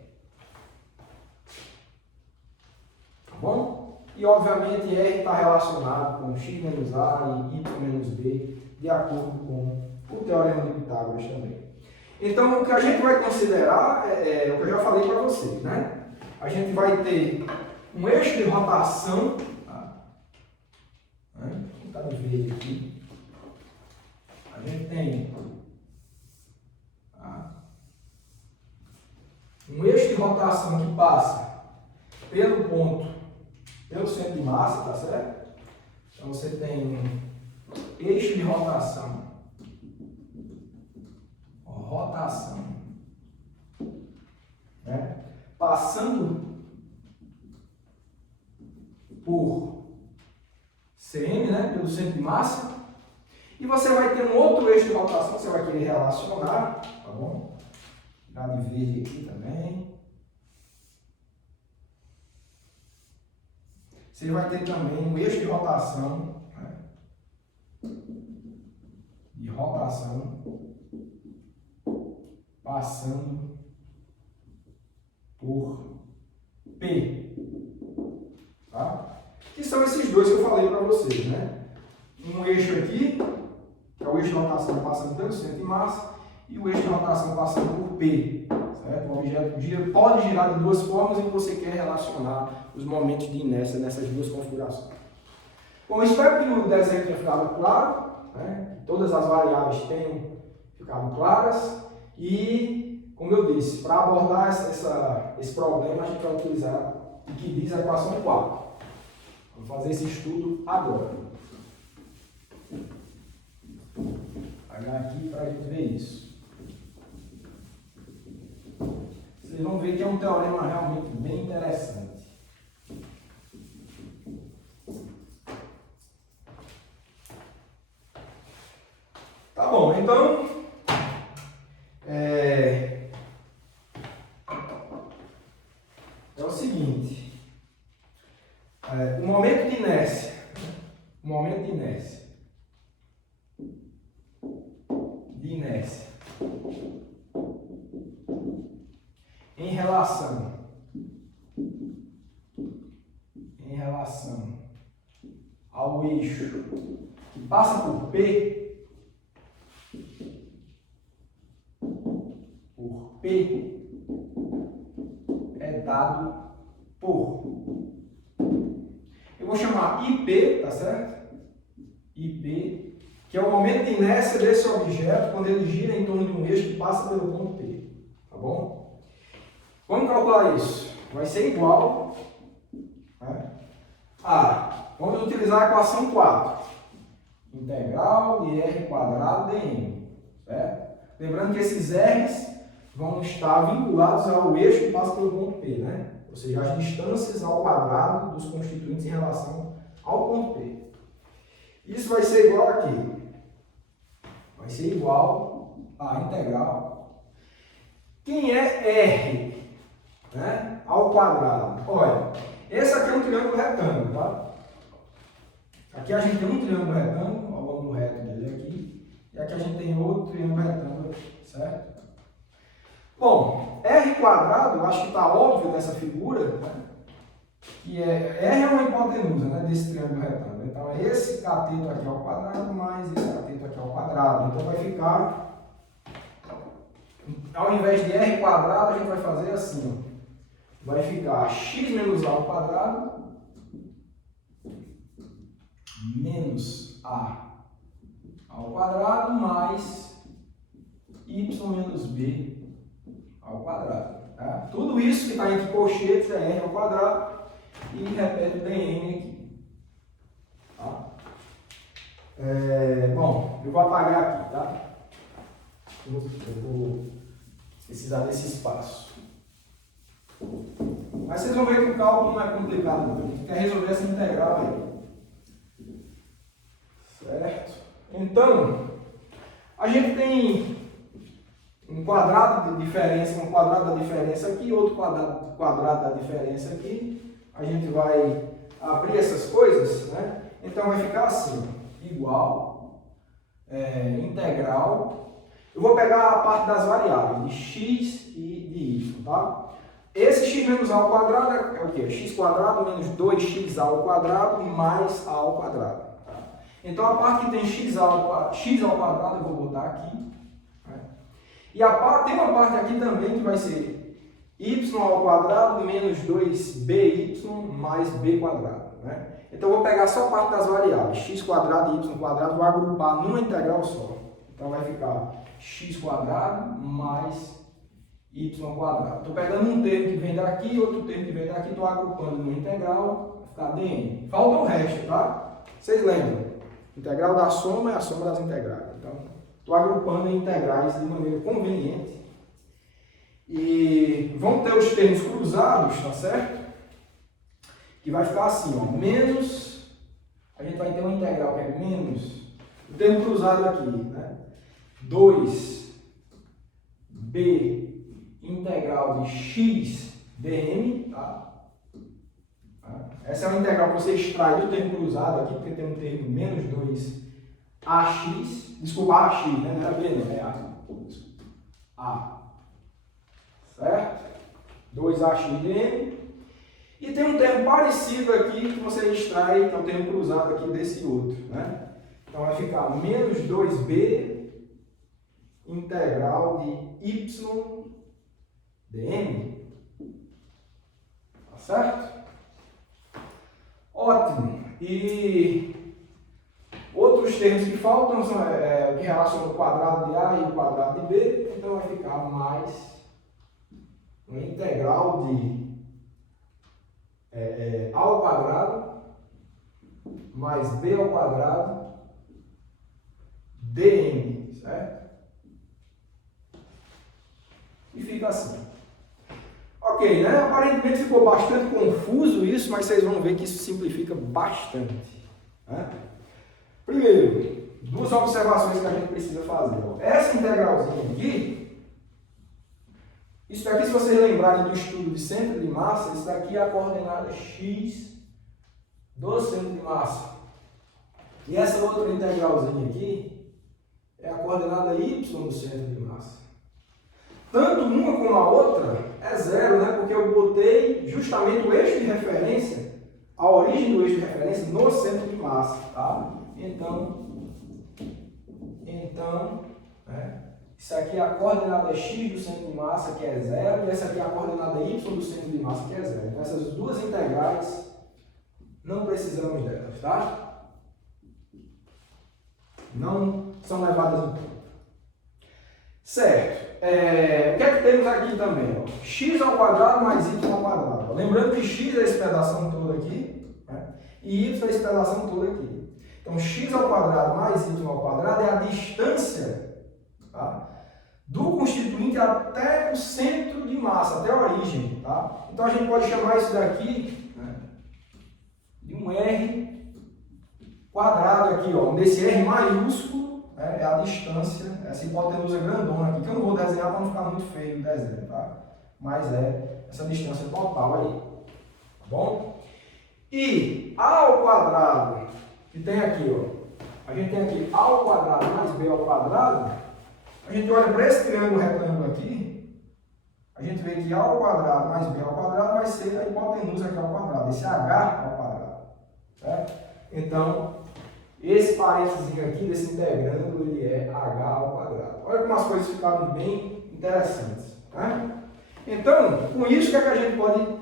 Bom? E obviamente R está relacionado com x menos A e y menos B, de acordo com o teorema de Pitágoras também. Então, o que a gente vai considerar é o que eu já falei para vocês, né? A gente vai ter um eixo de rotação, tá? Vou botar de verde aqui. A gente tem um eixo de rotação que passa pelo centro de massa, tá certo? Então você tem um eixo de rotação, né? Passando por CM, né? Pelo centro de massa, e você vai ter um outro eixo de rotação que você vai querer relacionar, tá bom? Dá de verde aqui também. Você vai ter também um eixo de rotação, né? Passando por P, tá? Que são esses dois que eu falei para vocês, né? Um eixo aqui, que é o eixo de rotação passando pelo centro de massa, e o eixo de rotação passando por P, certo? O objeto pode girar de duas formas e você quer relacionar os momentos de inércia nessas duas configurações. Bom, espero que o desenho tenha ficado claro, né? Que todas as variáveis tenham ficado claras e, como eu disse, para abordar esse problema a gente vai utilizar o que diz a equação 4. Vamos fazer esse estudo agora. Vou pegar aqui para a gente ver isso. Vocês vão ver que é um teorema realmente bem interessante. Tá bom, então é o seguinte, o momento de inércia, em relação ao eixo que passa por P, é dado por, eu vou chamar IP, tá certo? IP, que é o momento de inércia desse objeto quando ele gira em torno de um eixo que passa pelo ponto P, tá bom? Vamos calcular isso. Vai ser igual, né, vamos utilizar a equação 4. Integral de R quadrado dm, certo? Lembrando que esses R's vão estar vinculados ao eixo que passa pelo ponto P, né? ou seja, as distâncias ao quadrado dos constituintes em relação ao ponto P. Isso vai ser igual a quê? Vai ser igual a integral. Quem é R, né, ao quadrado? Olha, esse aqui é um triângulo retângulo, tá? Aqui a gente tem um triângulo retângulo, ao ângulo reto dele aqui, e aqui a gente tem outro triângulo retângulo aqui, certo? Bom, R quadrado, eu acho que está óbvio dessa figura, né? Que R é uma hipotenusa, né, desse triângulo retângulo. Então, é esse cateto aqui ao quadrado mais esse cateto aqui ao quadrado. Então, vai ficar, ao invés de R quadrado, a gente vai fazer assim, ó. Vai ficar x menos a ao quadrado menos a ao quadrado mais y menos b ao quadrado. Tá? Tudo isso que está entre colchetes é R ao quadrado e repete o dn aqui. Tá? Bom, eu vou apagar aqui, tá? Eu vou precisar desse espaço. Mas vocês vão ver que o cálculo não é complicado, não. A gente quer resolver essa integral aí. Certo? Então, a gente tem um quadrado de diferença, um quadrado da diferença aqui, outro quadrado da diferença aqui. A gente vai abrir essas coisas, né? Então vai ficar assim, igual, integral. Eu vou pegar a parte das variáveis, de x e de y, tá? Esse x menos a ao quadrado é o quê? X quadrado menos 2x ao quadrado mais a ao quadrado. Tá? Então a parte que tem x ao quadrado eu vou botar aqui. Né? E tem uma parte aqui também que vai ser y ao quadrado menos 2by mais b quadrado. Né? Então eu vou pegar só a parte das variáveis, x quadrado e y quadrado, vou agrupar numa integral só. Então vai ficar x quadrado mais y quadrado. Estou pegando um termo que vem daqui, outro termo que vem daqui, estou agrupando numa integral, vai ficar dn. Falta o resto, tá? Vocês lembram? Integral da soma é a soma das integrais. Então, estou agrupando em integrais de maneira conveniente. E vão ter os termos cruzados, tá certo? Que vai ficar assim, ó, menos, a gente vai ter uma integral que é menos, o termo cruzado aqui, né? 2b integral de x dm, tá? Essa é uma integral que você extrai do termo cruzado aqui, porque tem um termo menos 2ax, desculpa, ax, né? Não era b, não, é a. Certo? 2ax dm. E tem um termo parecido aqui que você extrai, que é o termo cruzado aqui desse outro, né? Então vai ficar menos 2b integral de y dm. Tá certo? Ótimo. E outros termos que faltam são o que relaciona o quadrado de A e o quadrado de B. Então vai ficar mais uma integral de A ao quadrado mais B ao quadrado dm, certo? E fica assim. Ok, né? Aparentemente ficou bastante confuso isso, mas vocês vão ver que isso simplifica bastante. Né? Primeiro, duas observações que a gente precisa fazer. Essa integralzinha aqui, isso daqui, se vocês lembrarem do estudo de centro de massa, isso daqui é a coordenada x do centro de massa. E essa outra integralzinha aqui é a coordenada y do centro de massa. Tanto uma como a outra é zero, né? Porque eu botei justamente o eixo de referência, a origem do eixo de referência no centro de massa, tá? Então, né? Isso aqui é a coordenada x do centro de massa, que é zero, e essa aqui é a coordenada y do centro de massa, que é zero. Então, essas duas integrais, não precisamos delas, tá? Não são levadas em conta. Certo. O que é que temos aqui também? Ó? X ao quadrado mais y ao quadrado. Lembrando que x é esse pedação todo aqui, né? E y é esse pedação todo aqui. Então, x ao quadrado mais y ao quadrado é a distância, tá, do constituinte limite até o centro de massa, até a origem. Tá? Então a gente pode chamar isso daqui, né, de um R quadrado aqui, ó. Nesse R maiúsculo, né, é a distância, essa hipotenusa grandona aqui, que eu não vou desenhar para não ficar muito feio o desenho, tá? Mas é essa distância total aí. Tá bom? E A ao quadrado, que tem aqui, ó. A gente tem aqui A ao quadrado mais B ao quadrado. A gente olha para esse triângulo retângulo aqui, a gente vê que A ao quadrado mais B ao quadrado vai ser a hipotenusa aqui ao quadrado, esse H ao quadrado. Certo? Então, esse parênteses aqui desse integrando, ele é H ao quadrado. Olha como as coisas ficaram bem interessantes. Né? Então, com isso, o que é que a gente pode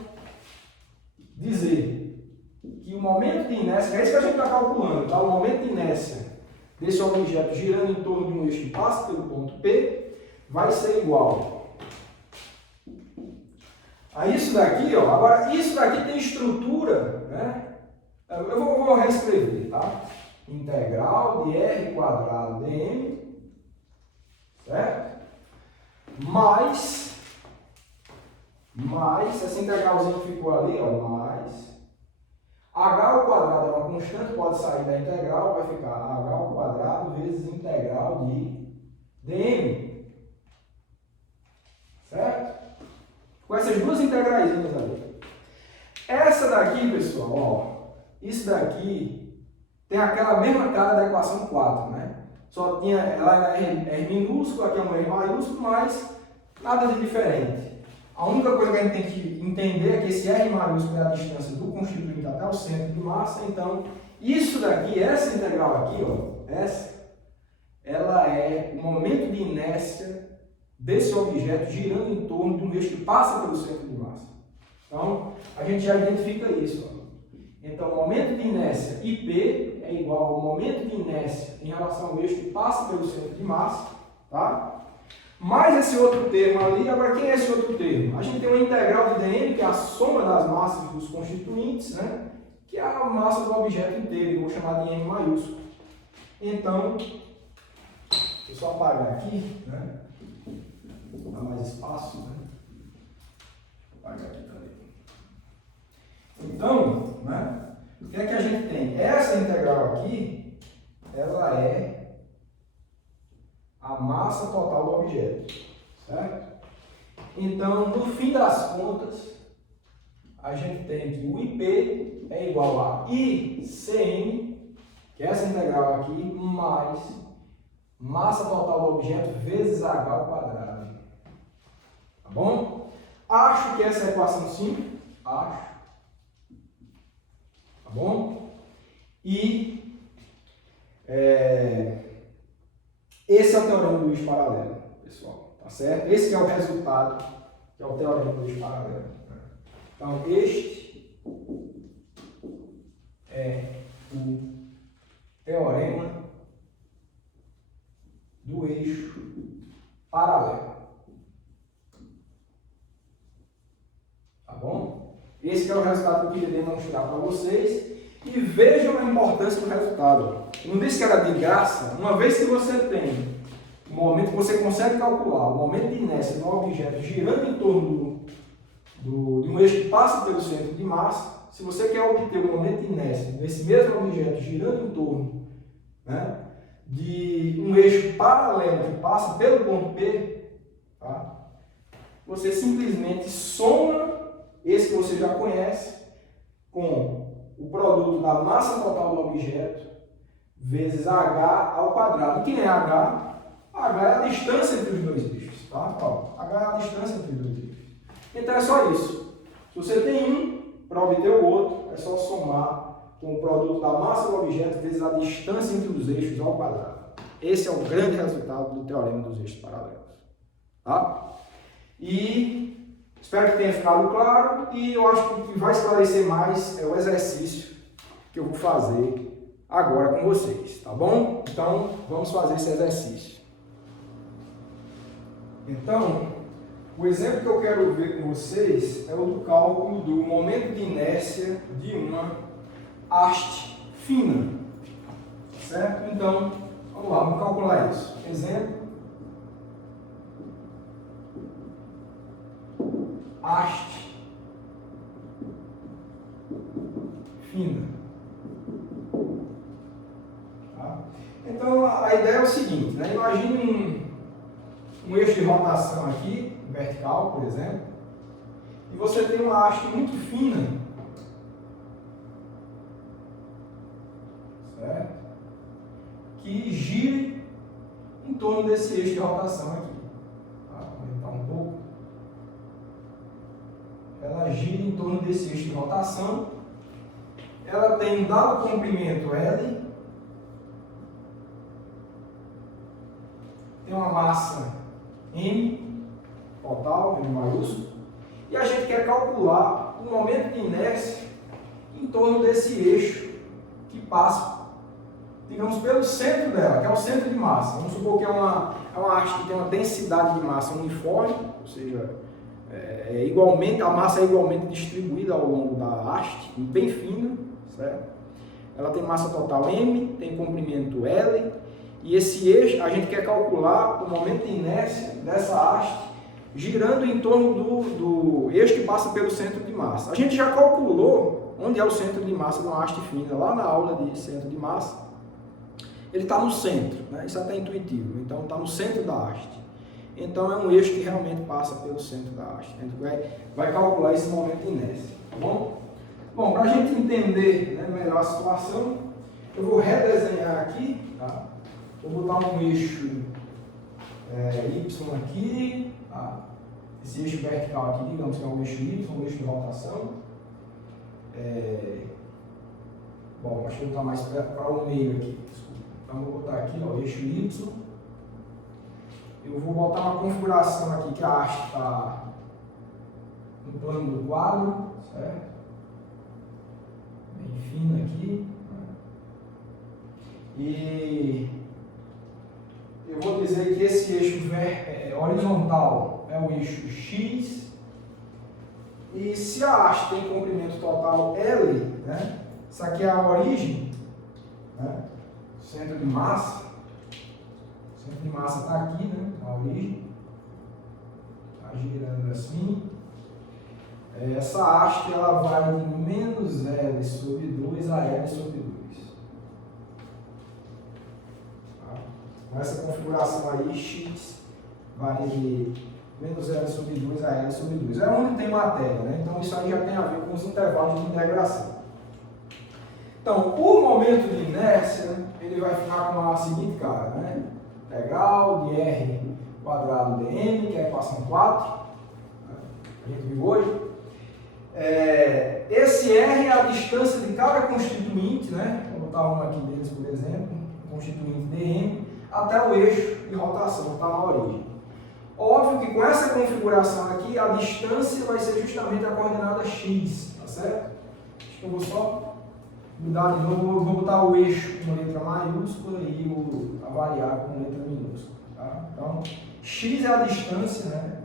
dizer? Que o momento de inércia, é isso que a gente está calculando, tá? O momento de inércia desse objeto girando em torno de um eixo que passa pelo ponto P vai ser igual a isso daqui, ó. Agora, isso daqui tem estrutura, né? Eu vou reescrever, tá? Integral de R quadrado dm, certo? Mais essa integralzinha que ficou ali, ó, mais H ao quadrado é uma constante, pode sair da integral, vai ficar H ao quadrado vezes integral de dm. Certo? Com essas duas integraizinhas ali. Essa daqui, pessoal, ó, isso daqui tem aquela mesma cara da equação 4, né? Só tinha, ela é R minúsculo, aqui é um R maiúsculo, mas nada de diferente. A única coisa que a gente tem que entender é que esse R maiúsculo é a distância do constituinte até o centro de massa. Então, isso daqui, essa integral aqui, ó, ela é o momento de inércia desse objeto girando em torno de um eixo que passa pelo centro de massa. Então, a gente já identifica isso. Ó. Então, o momento de inércia IP é igual ao momento de inércia em relação ao eixo que passa pelo centro de massa, tá? Mais esse outro termo ali. Agora, quem é esse outro termo? A gente tem uma integral de dm, que é a soma das massas dos constituintes, né? Que é a massa do objeto inteiro, eu vou chamar de M maiúsculo. Então, deixa eu só apagar aqui, né? Dá mais espaço, né? Vou apagar aqui também. Então, né? O que é que a gente tem? Essa integral aqui, ela é a massa total do objeto, certo? Então, no fim das contas, a gente tem que o IP é igual a ICM, que é essa integral aqui, mais massa total do objeto vezes H ao quadrado. Tá bom? Acho que essa é a equação simples. Acho. Tá bom? E esse é o teorema do eixo paralelo, pessoal. Tá certo? Esse que é o resultado, que é o teorema do eixo paralelo. Então, este é o teorema do eixo paralelo. Tá bom? Esse que é o resultado que eu queria demonstrar para vocês. E vejam a importância do resultado. Eu não disse que era de graça. Uma vez que você tem o momento que você consegue calcular o momento de inércia de um objeto girando em torno de um eixo que passa pelo centro de massa, se você quer obter o momento de inércia desse mesmo objeto girando em torno, né, de um eixo paralelo que passa pelo ponto P, tá? Você simplesmente soma esse que você já conhece com o produto da massa total do objeto vezes H ao quadrado. Quem é H? H é a distância entre os dois eixos. Tá? Ó, H é a distância entre os dois eixos. Então é só isso. Se você tem um, para obter o outro, é só somar com o produto da massa do objeto vezes a distância entre os eixos ao quadrado. Esse é o grande resultado do teorema dos eixos paralelos. Tá? E espero que tenha ficado claro, e eu acho que o que vai esclarecer mais é o exercício que eu vou fazer agora com vocês, tá bom? Então, vamos fazer esse exercício. Então, o exemplo que eu quero ver com vocês é o do cálculo do momento de inércia de uma haste fina, certo? Então, vamos lá, vamos calcular isso. Exemplo. haste fina. Tá? Então a ideia é o seguinte, né? Imagine um eixo de rotação aqui, vertical, por exemplo, e você tem uma haste muito fina, certo? Que gire em torno desse eixo de rotação aqui. Tá? Vou aumentar um pouco. Ela gira em torno desse eixo de rotação. Ela tem um dado comprimento L, tem uma massa M, total, M maiúsculo, e a gente quer calcular o momento de inércia em torno desse eixo que passa, digamos, pelo centro dela, que é o centro de massa. Vamos supor que é uma haste que tem uma densidade de massa uniforme, ou seja, a massa é igualmente distribuída ao longo da haste, bem fina, certo? Ela tem massa total M, tem comprimento L, e esse eixo, a gente quer calcular o momento de inércia dessa haste girando em torno do eixo que passa pelo centro de massa. A gente já calculou onde é o centro de massa de uma haste fina, lá na aula de centro de massa. Ele está no centro, né? Isso é até intuitivo, então está no centro da haste. Então é um eixo que realmente passa pelo centro da haste. A gente vai calcular esse momento de inércia, tá bom? Bom, para a gente entender, né, melhor a situação, eu vou redesenhar aqui, tá? Vou botar um eixo Y aqui, tá? Esse eixo vertical aqui, digamos que é um eixo Y, um eixo de rotação. Bom, acho que eu vou botar mais para o meio aqui, desculpa. Então vou botar aqui, ó, o eixo Y. Eu vou botar uma configuração aqui que a haste está no plano do quadro, certo? Bem fina aqui. E eu vou dizer que esse eixo horizontal é o eixo X. E se a haste tem comprimento total L, né? Isso aqui é a origem, né? Centro de massa. O centro de massa está aqui, né? A origem. Está girando assim. Essa haste ela vai de menos L sobre 2 a L sobre 2. Tá? Com essa configuração aí, X vai de menos L sobre 2 a L sobre 2. É onde tem matéria, né? Então isso aí já tem a ver com os intervalos de integração. Então, o momento de inércia, ele vai ficar com a seguinte cara, né? Integral de R quadrado dm, que é a equação 4, a gente viu hoje. Esse R é a distância de cada constituinte, né? Vou botar uma aqui deles, por exemplo, constituinte dm, até o eixo de rotação, que está na origem. Óbvio que com essa configuração aqui, a distância vai ser justamente a coordenada x, tá certo? Acho que eu vou só mudar de novo, vou botar o eixo com letra maiúscula e a variável com letra minúscula, tá? Então, x é a distância, né?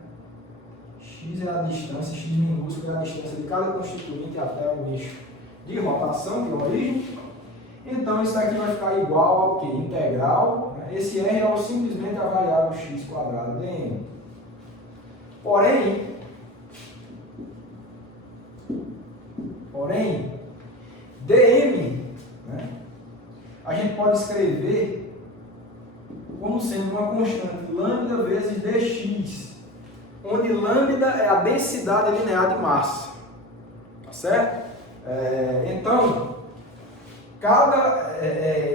X é a distância, x minúsculo é a distância de cada constituinte até o eixo de rotação, que é a origem. Então, isso aqui vai ficar igual ao quê? Integral. Né? Esse R é simplesmente a variável x quadrado dm. Porém, dm, né, a gente pode escrever como sendo uma constante lambda vezes dx, onde lambda é a densidade linear de massa, tá certo? Então, cada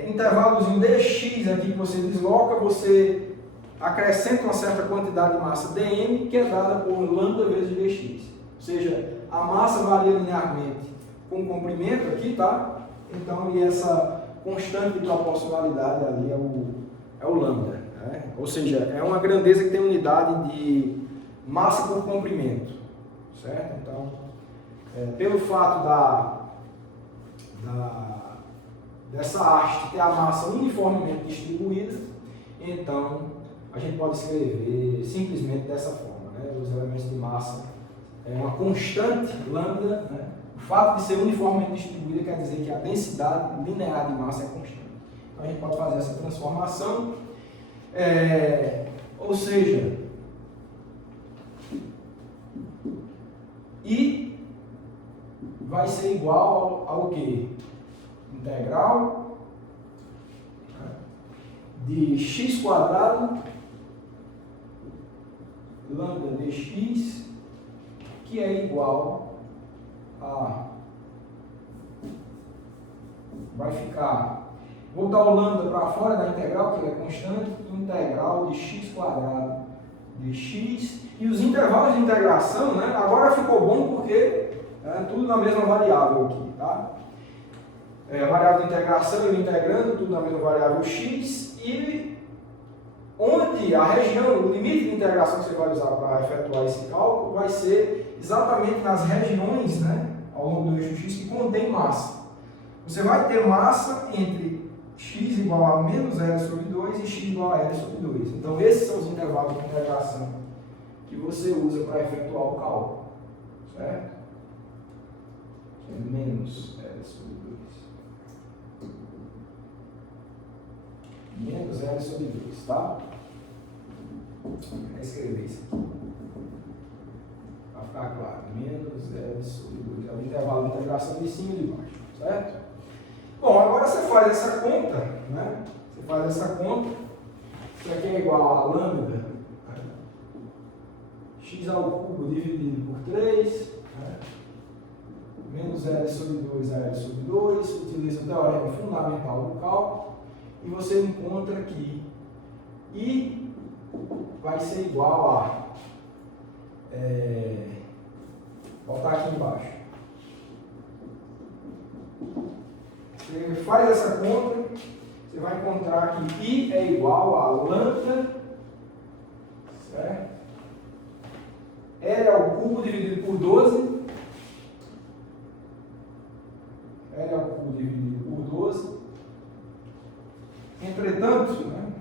intervalozinho dx aqui que você desloca, você acrescenta uma certa quantidade de massa dm, que é dada por lambda vezes dx. Ou seja, a massa varia linearmente com o comprimento aqui, tá? Então, e essa constante de proporcionalidade ali é o lambda, né? Ou seja, é uma grandeza que tem unidade de massa por comprimento, certo? Então, pelo fato dessa haste ter a massa uniformemente distribuída, então a gente pode escrever simplesmente dessa forma, né? Os elementos de massa é uma constante lambda, né? O fato de ser uniformemente distribuída quer dizer que a densidade linear de massa é constante. Então a gente pode fazer essa transformação, ou seja, vai ser igual ao quê? Integral de x quadrado lambda dx, que é igual a... vai ficar... vou dar o lambda para fora da integral, que ele é constante, integral de x quadrado de x, e os intervalos de integração, né, agora ficou bom porque é tudo na mesma variável aqui, tá? A variável de integração, eu integrando, tudo na mesma variável x, e onde a região, o limite de integração que você vai usar para efetuar esse cálculo vai ser exatamente nas regiões, né, ao longo do eixo x que contém massa. Você vai ter massa entre x igual a menos L sobre 2 e x igual a L sobre 2. Então, esses são os intervalos de integração que você usa para efetuar o cálculo, certo? Menos L sobre 2. Menos L sobre 2, tá? Vou escrever isso aqui. Para ficar claro. Menos L sobre 2. É o intervalo de integração de cima e de baixo, certo? Bom, agora você faz essa conta, né? Você faz essa conta. Isso aqui é igual a lambda x ao cubo dividido por 3, né? Menos L sobre 2 a L sobre 2, utiliza o teorema fundamental do cálculo e você encontra que I vai ser igual a... vou botar aqui embaixo. Você faz essa conta, você vai encontrar que I é igual a lambda, certo? L ao cubo dividido por 12. L ao cubo dividido por 12. Entretanto, né,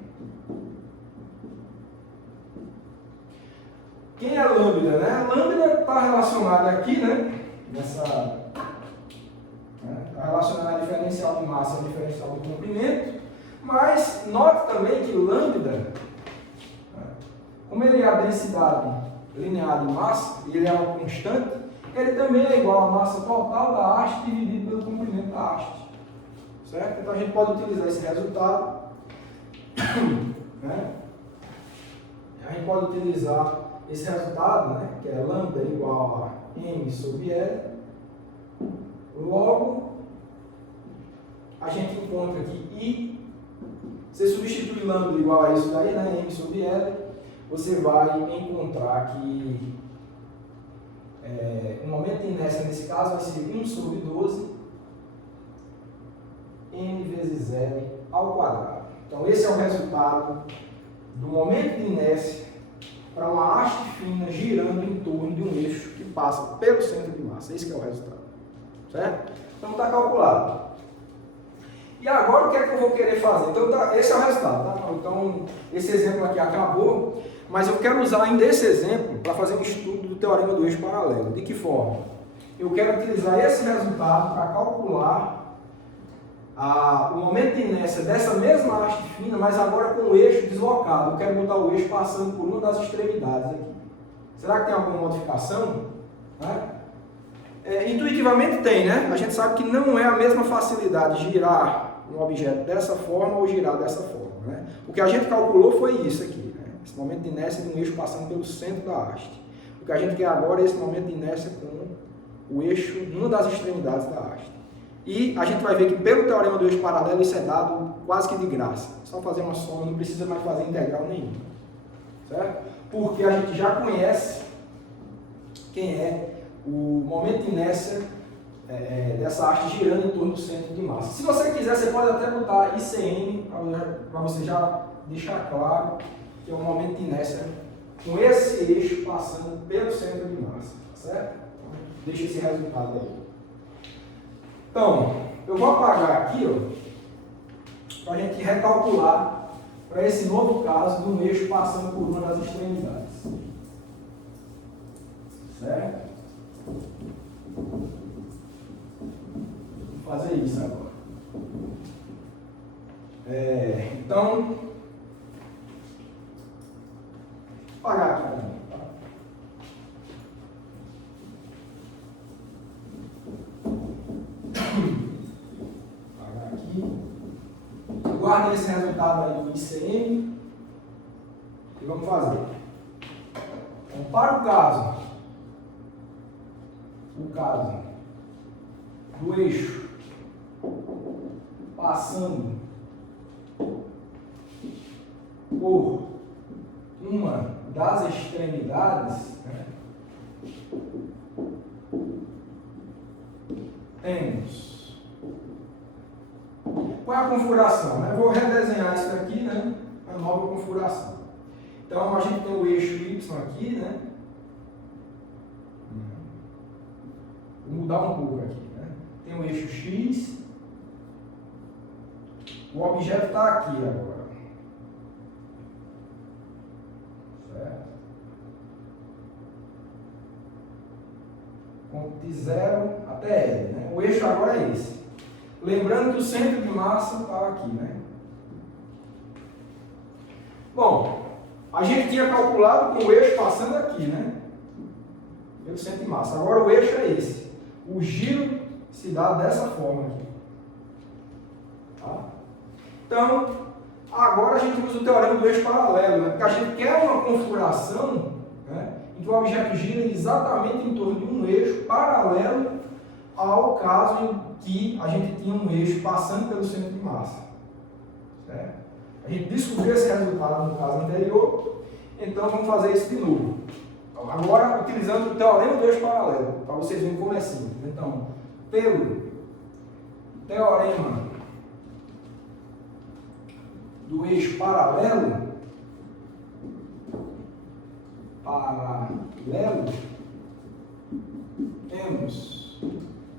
quem é lambda, né? A lambda está relacionada aqui, né? Está relacionada à diferencial de massa ao diferencial de comprimento, mas note também que lambda, como ele é a densidade linear de massa, e ele é uma constante, ele também é igual à massa total da haste dividido pelo comprimento da haste. Certo? Então a gente pode utilizar esse resultado, né? A gente pode utilizar esse resultado, né, que é lambda igual a m sobre L. Logo, a gente encontra que I, você substitui lambda igual a isso daí, né, m sobre L, você vai encontrar que o momento de inércia nesse caso vai ser 1 sobre 12 m vezes L ao quadrado. Então esse é o resultado do momento de inércia para uma haste fina girando em torno de um eixo que passa pelo centro de massa. Esse que é o resultado. Certo? Então está calculado. E agora o que é que eu vou querer fazer? Então esse é o resultado. Tá? Então esse exemplo aqui acabou, mas eu quero usar ainda esse exemplo para fazer um estudo do teorema do eixo paralelo. De que forma? Eu quero utilizar esse resultado para calcular o momento de inércia dessa mesma haste fina, mas agora com o eixo deslocado. Eu quero botar o eixo passando por uma das extremidades aqui. Será que tem alguma modificação? Intuitivamente tem, né? A gente sabe que não é a mesma facilidade girar um objeto dessa forma ou girar dessa forma, né? O que a gente calculou foi isso aqui, né? Esse momento de inércia de um eixo passando pelo centro da haste. O que a gente quer agora é esse momento de inércia com o eixo numa das extremidades da haste. E a gente vai ver que pelo teorema do eixo paralelo isso é dado quase que de graça. Só fazer uma soma, não precisa mais fazer integral nenhuma. Certo? Porque a gente já conhece quem é o momento de inércia dessa haste girando em torno do centro de massa. Se você quiser, você pode até botar ICM, para você já deixar claro que é o momento de inércia com esse eixo passando pelo centro de massa. Certo? Deixa esse resultado aí. Então, eu vou apagar aqui, para a gente recalcular para esse novo caso de um eixo passando por uma das extremidades. Certo? Vou fazer isso agora. Então, vou apagar aqui também. Tá? guardem esse resultado aí do ICM e vamos fazer. Então, para o caso do eixo passando por uma das extremidades, né, temos. Qual é a configuração? Eu vou redesenhar isso aqui, né? A nova configuração. Então a gente tem o eixo Y aqui, né? Vou mudar um pouco aqui, né? Tem o eixo X. O objeto está aqui agora. Certo? De 0 até L, né? O eixo agora é esse. Lembrando que o centro de massa está aqui, né? Bom, a gente tinha calculado com o eixo passando aqui, né? Pelo centro de massa. Agora o eixo é esse. O giro se dá dessa forma aqui. Tá? Então, agora a gente usa o teorema do eixo paralelo, né? Porque a gente quer uma configuração, né, em que o objeto gira exatamente em torno de um eixo paralelo ao caso em que a gente tinha um eixo passando pelo centro de massa. Certo? A gente descobriu esse resultado no caso anterior, então vamos fazer isso de novo. Agora, utilizando o teorema do eixo paralelo, para vocês verem como é simples. Então, pelo teorema do eixo paralelo, temos,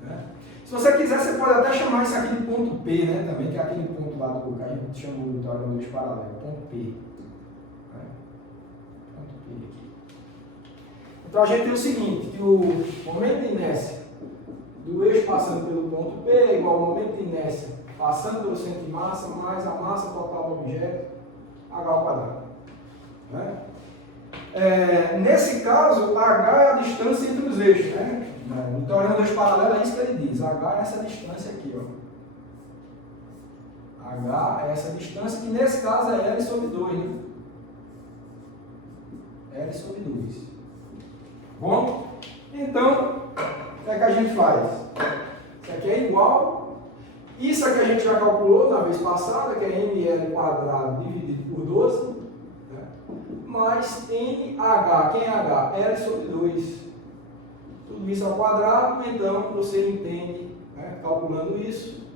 né? Se você quiser, você pode até chamar isso aqui de ponto P, né, também, que é aquele ponto lá do que a gente chamou do teorema do eixo paralelo, ponto P. Né? Ponto P aqui. Então a gente tem o seguinte, que o momento de inércia do eixo passando pelo ponto P é igual ao momento de inércia passando pelo centro de massa mais a massa total do objeto, H ao quadrado. Né? Nesse caso, H é a distância entre os eixos. Né? No teorema do eixo paralelo é isso que ele diz. H é essa distância aqui. Ó. H é essa distância, que nesse caso é L sobre 2. Né? L sobre 2. Bom? Então, o que é que a gente faz? Isso aqui é igual. Isso aqui a gente já calculou na vez passada, que é ml quadrado dividido por 12. Né? Mais NH. Quem é H? L sobre 2. Tudo isso ao quadrado, então você entende, né, calculando isso,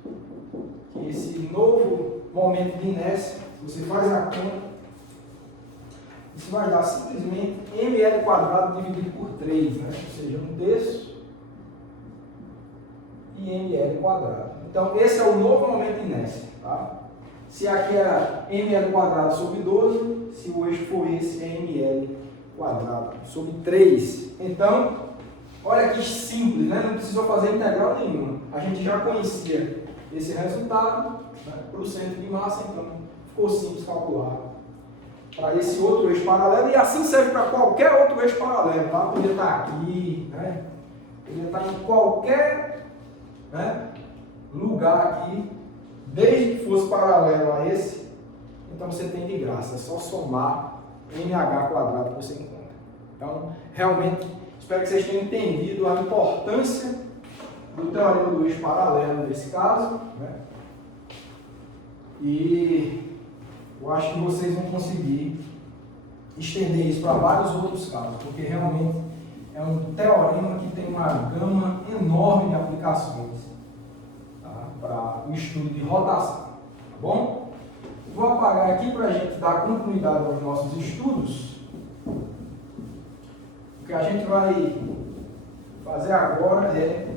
que esse novo momento de inércia, você faz a conta, isso vai dar simplesmente ml quadrado dividido por 3, né? Ou seja, 1/3 e ml quadrado. Então, esse é o novo momento de inércia. Tá? Se aqui era ml quadrado sobre 12, se o eixo for esse, é ml quadrado sobre 3. Então, olha que simples, né? Não precisou fazer integral nenhuma. A gente já conhecia esse resultado, né, para o centro de massa, então ficou simples calcular para esse outro eixo paralelo, e assim serve para qualquer outro eixo paralelo. Tá? Podia estar aqui, né? Podia estar em qualquer, né, lugar aqui, desde que fosse paralelo a esse. Então você tem de graça, é só somar mh quadrado que você encontra. Então, realmente, espero que vocês tenham entendido a importância do teorema do eixo paralelo nesse caso, né? E eu acho que vocês vão conseguir estender isso para vários outros casos, porque realmente é um teorema que tem uma gama enorme de aplicações, tá? Para o estudo de rotação, tá bom? Vou apagar aqui para a gente dar continuidade aos nossos estudos. O que a gente vai fazer agora é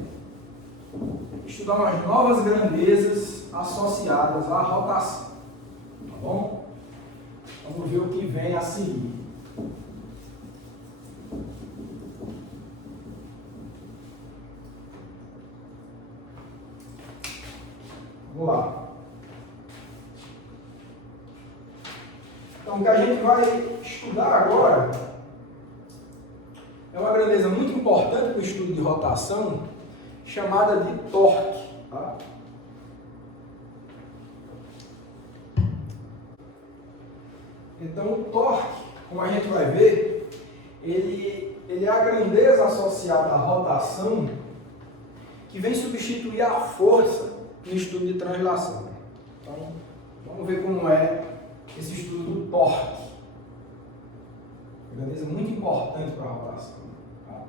estudar umas novas grandezas associadas à rotação, tá bom? Vamos ver o que vem a seguir. Vamos lá. Então, o que a gente vai estudar agora é uma grandeza muito importante para o estudo de rotação, chamada de torque. Tá? Então o torque, como a gente vai ver, ele é a grandeza associada à rotação que vem substituir a força no estudo de translação. Então, vamos ver como é esse estudo do torque. Grandeza muito importante para a rotação. Tá?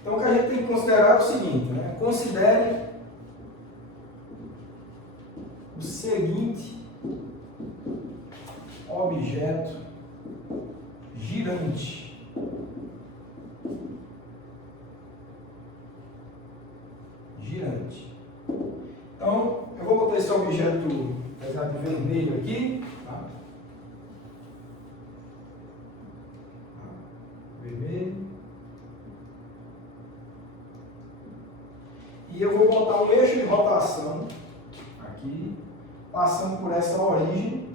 Então, o que a gente tem que considerar é o seguinte, né? Considere o seguinte objeto girante. Então, eu vou botar esse objeto vermelho aqui. Tá? Vermelho. E eu vou botar um eixo de rotação aqui, passando por essa origem.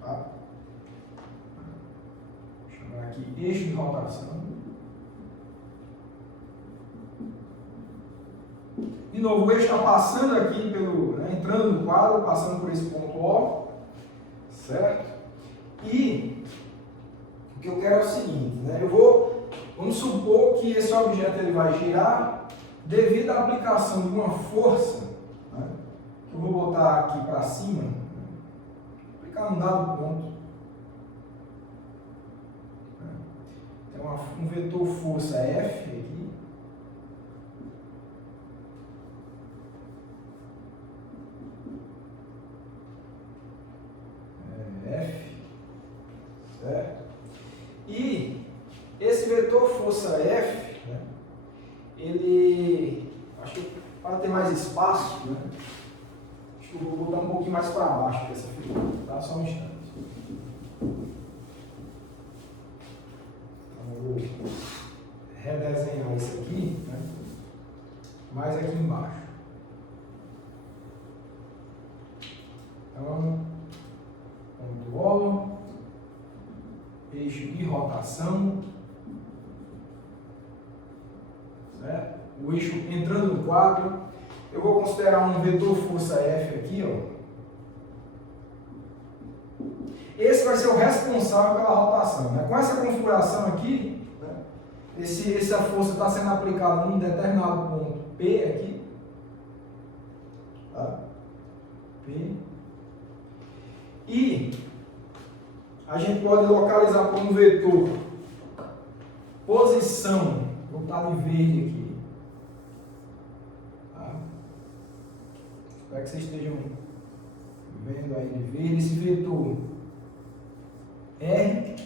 Tá? Vou chamar aqui eixo de rotação. De novo, o eixo está passando aqui entrando no quadro, passando por esse ponto O, certo? E o que eu quero é o seguinte, né? Vamos supor que esse objeto ele vai girar devido à aplicação de uma força, né? Que eu vou botar aqui para cima, né? Aplicar num dado ponto. Tem um vetor força F aqui. F, certo? E esse vetor força F, né, ele, acho que para ter mais espaço, né, acho que eu vou botar um pouquinho mais para baixo para essa figura, tá? Só um instante. Então eu vou redesenhar isso aqui, né, mais aqui embaixo. Então, ponto O, eixo de rotação, certo? O eixo entrando no quadro, eu vou considerar um vetor força F aqui, ó. Esse vai ser o responsável pela rotação, né? Com essa configuração aqui, né, essa força está sendo aplicada num determinado ponto P aqui, tá? P. E a gente pode localizar como vetor posição, vou botar de verde aqui. Tá? Espero que vocês estejam vendo aí de verde esse vetor R,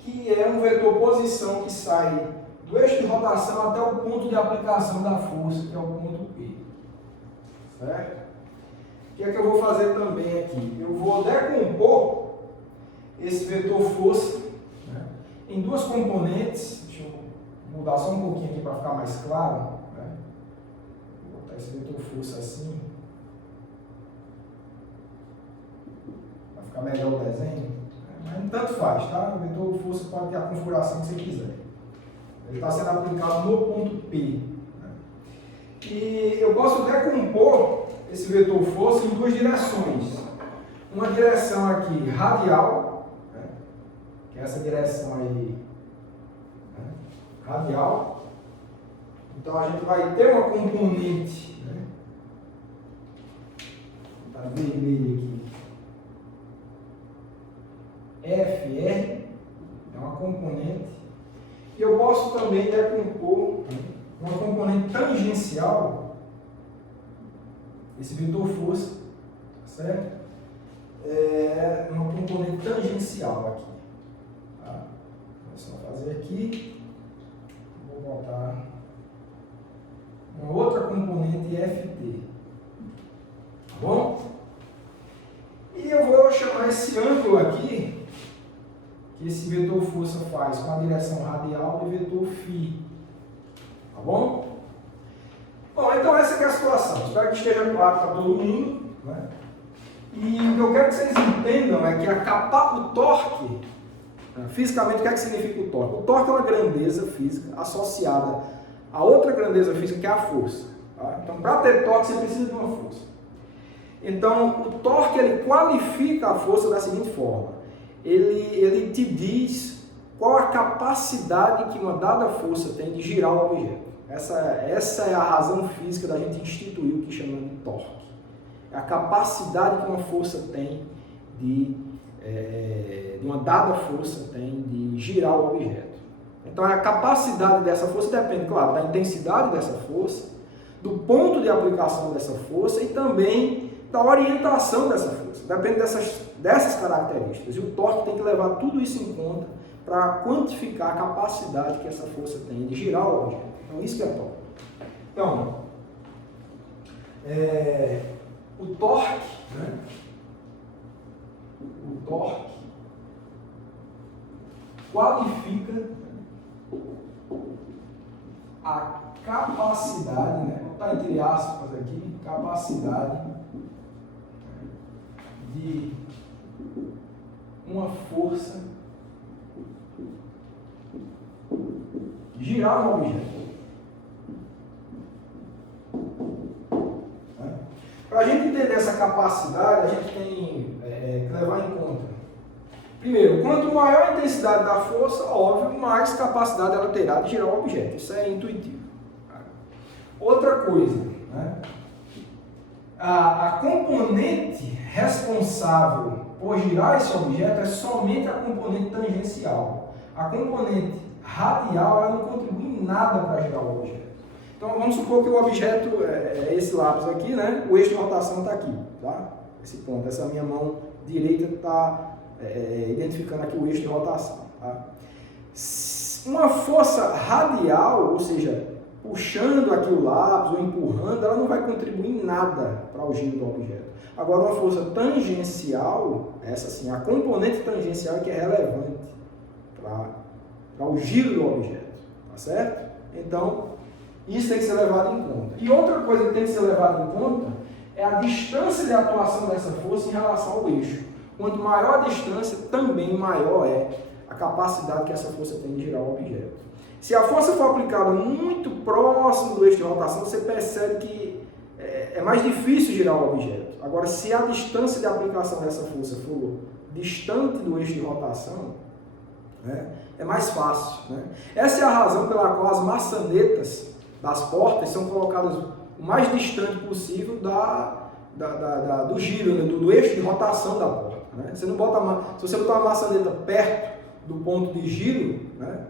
que é um vetor posição que sai do eixo de rotação até o ponto de aplicação da força, que é o ponto P. Certo? O que é que eu vou fazer também aqui? Eu vou decompor esse vetor força, né, em duas componentes. Deixa eu mudar só um pouquinho aqui para ficar mais claro. Né? Vou botar esse vetor força assim, para ficar melhor o desenho. Mas tanto faz, tá? O vetor força pode ter a configuração que você quiser. Ele está sendo aplicado no ponto P. Né? E eu posso decompor esse vetor força em duas direções. Uma direção aqui radial, né, que é essa direção aí, né, radial. Então a gente vai ter uma componente, né, tá vermelho aqui, FR, é uma componente. E eu posso também decompor uma componente tangencial, esse vetor força, certo? É uma componente tangencial aqui. Tá? Vou só fazer aqui. Vou botar uma outra componente FT. Tá bom? E eu vou chamar esse ângulo aqui, que esse vetor força faz com a direção radial, de vetor φ. Tá bom? Bom, então essa é a situação. Espero que esteja claro para todo mundo. Né? E o que eu quero que vocês entendam é que o torque, fisicamente, o que é que significa o torque? O torque é uma grandeza física associada a outra grandeza física, que é a força. Tá? Então, para ter torque, você precisa de uma força. Então, o torque ele qualifica a força da seguinte forma. ele te diz qual a capacidade que uma dada força tem de girar o objeto. Essa é a razão física da gente instituir o que chamamos de torque. É a capacidade que uma força tem de uma dada força tem de girar o objeto. Então a capacidade dessa força depende, claro, da intensidade dessa força, do ponto de aplicação dessa força e também da orientação dessa força. Depende dessas características. E o torque tem que levar tudo isso em conta para quantificar a capacidade que essa força tem de girar o objeto. Então isso que é torque. Então, o torque, né? O torque qualifica a capacidade, né? Vou botar entre aspas aqui, capacidade de uma força girar um objeto. Para a gente entender essa capacidade, a gente tem que levar em conta. Primeiro, quanto maior a intensidade da força, óbvio, mais capacidade ela terá de girar o objeto. Isso é intuitivo. Outra coisa, né? A componente responsável por girar esse objeto é somente a componente tangencial. A componente radial ela não contribui em nada para girar o objeto. Então vamos supor que o objeto é esse lápis aqui, né? O eixo de rotação está aqui, tá? Esse ponto, essa minha mão direita está identificando aqui o eixo de rotação, tá? Uma força radial, ou seja, puxando aqui o lápis ou empurrando, ela não vai contribuir em nada para o giro do objeto. Agora, uma força tangencial, essa sim, a componente tangencial que é relevante para o giro do objeto, tá certo? Então, isso tem que ser levado em conta. E outra coisa que tem que ser levada em conta é a distância de atuação dessa força em relação ao eixo. Quanto maior a distância, também maior é a capacidade que essa força tem de girar o objeto. Se a força for aplicada muito próximo do eixo de rotação, você percebe que é mais difícil girar o objeto. Agora, se a distância de aplicação dessa força for distante do eixo de rotação, né, é mais fácil. Né? Essa é a razão pela qual as maçanetas das portas são colocadas o mais distante possível do giro, né, do eixo de rotação da porta. Né? Você não bota se você botar uma maçaneta perto do ponto de giro, né,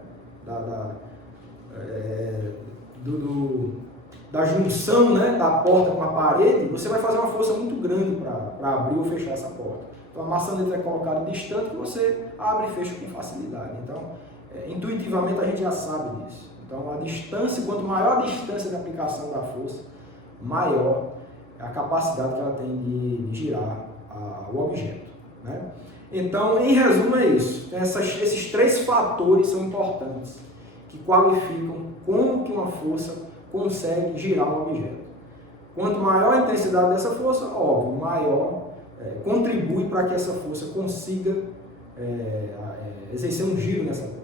da junção, né, da porta com a parede, você vai fazer uma força muito grande para abrir ou fechar essa porta. Então a maçaneta é colocada distante e você abre e fecha com facilidade. Então, intuitivamente a gente já sabe disso. Então a distância, quanto maior a distância de aplicação da força, maior é a capacidade que ela tem de girar o objeto. Né? Então, em resumo, é isso. Então, esses três fatores são importantes, que qualificam como que uma força consegue girar um objeto. Quanto maior a intensidade dessa força, óbvio, maior contribui para que essa força consiga exercer um giro nessa porta.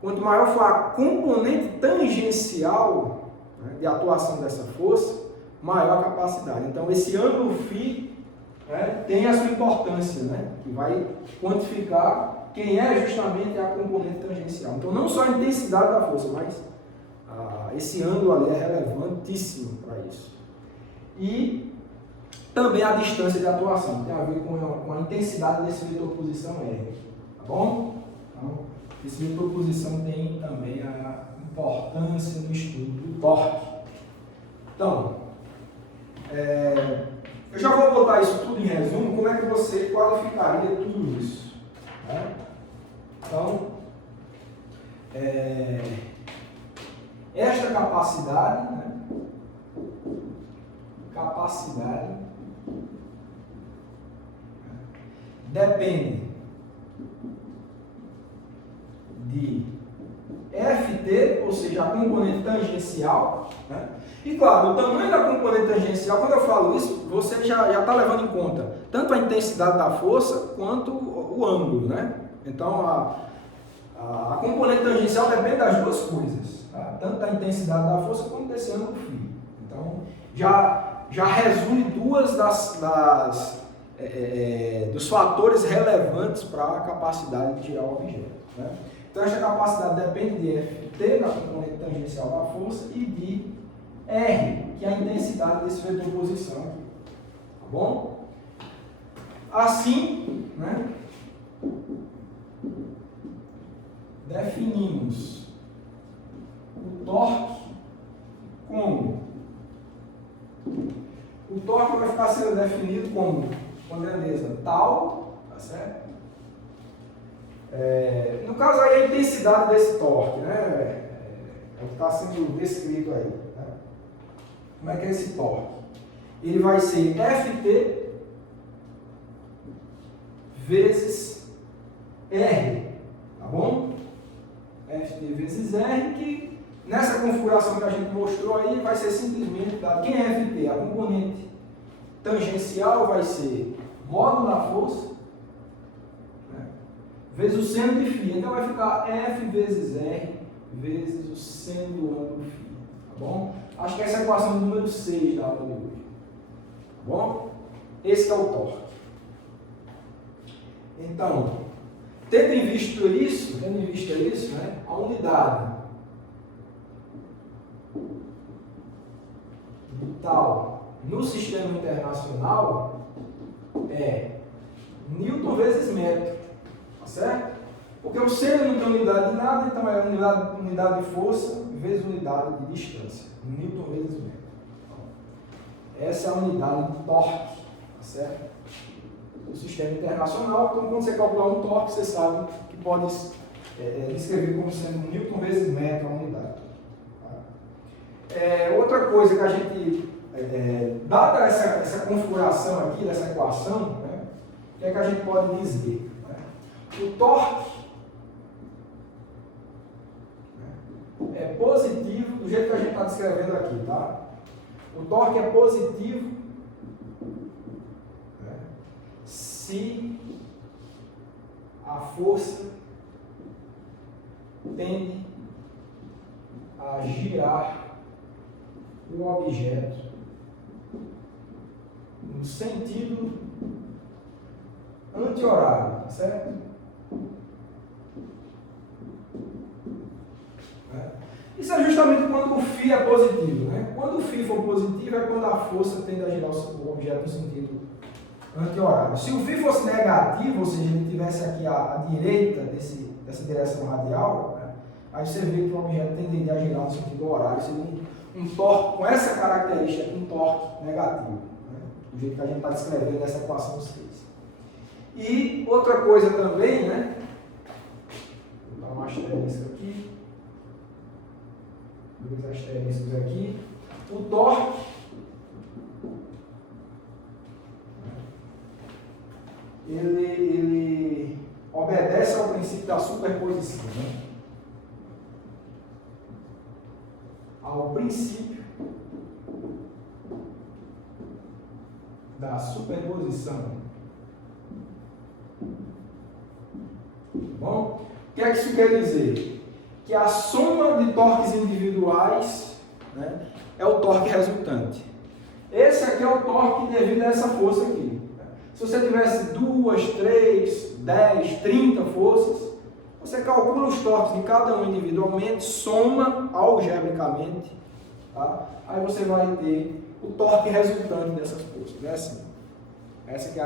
Quanto maior for a componente tangencial, né, de atuação dessa força, maior a capacidade. Então, esse ângulo φ, né, tem a sua importância, né, que vai quantificar quem é justamente a componente tangencial. Então, não só a intensidade da força, mas esse ângulo ali é relevantíssimo para isso. E também a distância de atuação, tem a ver com a intensidade desse vetor posição R. Tá bom? Então, esse vetor posição tem também a importância no estudo do torque. Então, eu já vou botar isso tudo em resumo, como é que você qualificaria tudo isso. Né? Então, esta capacidade, né? Depende de Ft, ou seja, a componente tangencial, né? E claro, o tamanho da componente tangencial, quando eu falo isso, você já está levando em conta tanto a intensidade da força quanto o ângulo, né? Então, a componente tangencial depende das duas coisas, tá? Tanto da intensidade da força quanto desse ângulo φ. Então, já resume duas das dos fatores relevantes para a capacidade de girar o objeto. Né? Então, esta capacidade depende de Ft, da componente tangencial da força, e de R, que é a intensidade desse vetor posição aqui. Tá bom? Assim, né, definimos o torque como? O torque vai ficar sendo definido como uma grandeza tal, tá certo? No caso aí, a intensidade desse torque, né? É o que está sendo descrito aí. Né? Como é que é esse torque? Ele vai ser Ft vezes R, tá bom? Ft vezes R, que nessa configuração que a gente mostrou aí, vai ser simplesmente dado. Quem é Ft? A componente tangencial vai ser módulo da força, né, vezes o seno de φ. Então vai ficar F vezes R vezes o seno do ângulo φ. Tá bom? Acho que essa é a equação número 6 da aula de hoje. Tá bom? Esse é o torque. Então, tendo em vista isso, né, a unidade vital no sistema internacional é Newton vezes metro, tá certo? Porque o seno não tem unidade de nada, então é unidade de força vezes unidade de distância, Newton vezes metro. Essa é a unidade de torque, tá certo? Do sistema internacional. Então, quando você calcular um torque, você sabe que pode descrever como sendo Newton vezes metro a unidade. Tá? Outra coisa que a gente, dada essa configuração aqui, dessa equação, né, o que é que a gente pode dizer? Né? O torque é positivo do jeito que a gente está descrevendo aqui, tá? O torque é positivo, né, se a força tende a girar o objeto no sentido anti-horário, tá certo? Isso é justamente quando o φ é positivo, né? Quando o φ for positivo é quando a força tende a girar o objeto no sentido anti-horário. Se o φ fosse negativo, ou seja, ele estivesse aqui à direita dessa direção radial, né? Aí você vê que o objeto tenderia a girar no sentido horário, seria um torque com essa característica, um torque negativo, né? Do jeito que a gente está descrevendo nessa equação 6. E outra coisa também, né? Vou dar uma asterisco aqui. Dois asteriscos aqui. O torque ele obedece ao princípio da superposição, né? Ao princípio da superposição. Bom, o que é que isso quer dizer? Que a soma de torques individuais, né, é o torque resultante. Esse aqui é o torque devido a essa força aqui. Se você tivesse 2, 3, 10, 30 forças, você calcula os torques de cada um individualmente, soma algebricamente, tá? Aí você vai ter o torque resultante dessas forças. É assim. Essa que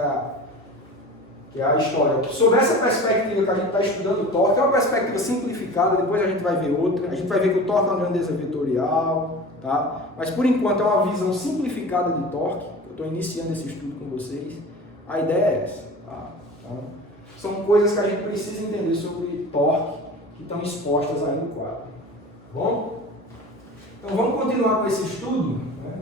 é a história. Sob essa perspectiva que a gente está estudando o torque, é uma perspectiva simplificada, depois a gente vai ver outra. A gente vai ver que o torque é uma grandeza vetorial, tá? Mas por enquanto é uma visão simplificada de torque. Eu estou iniciando esse estudo com vocês. A ideia é essa, tá? Então, são coisas que a gente precisa entender sobre torque que estão expostas aí no quadro. Tá bom? Então vamos continuar com esse estudo, né?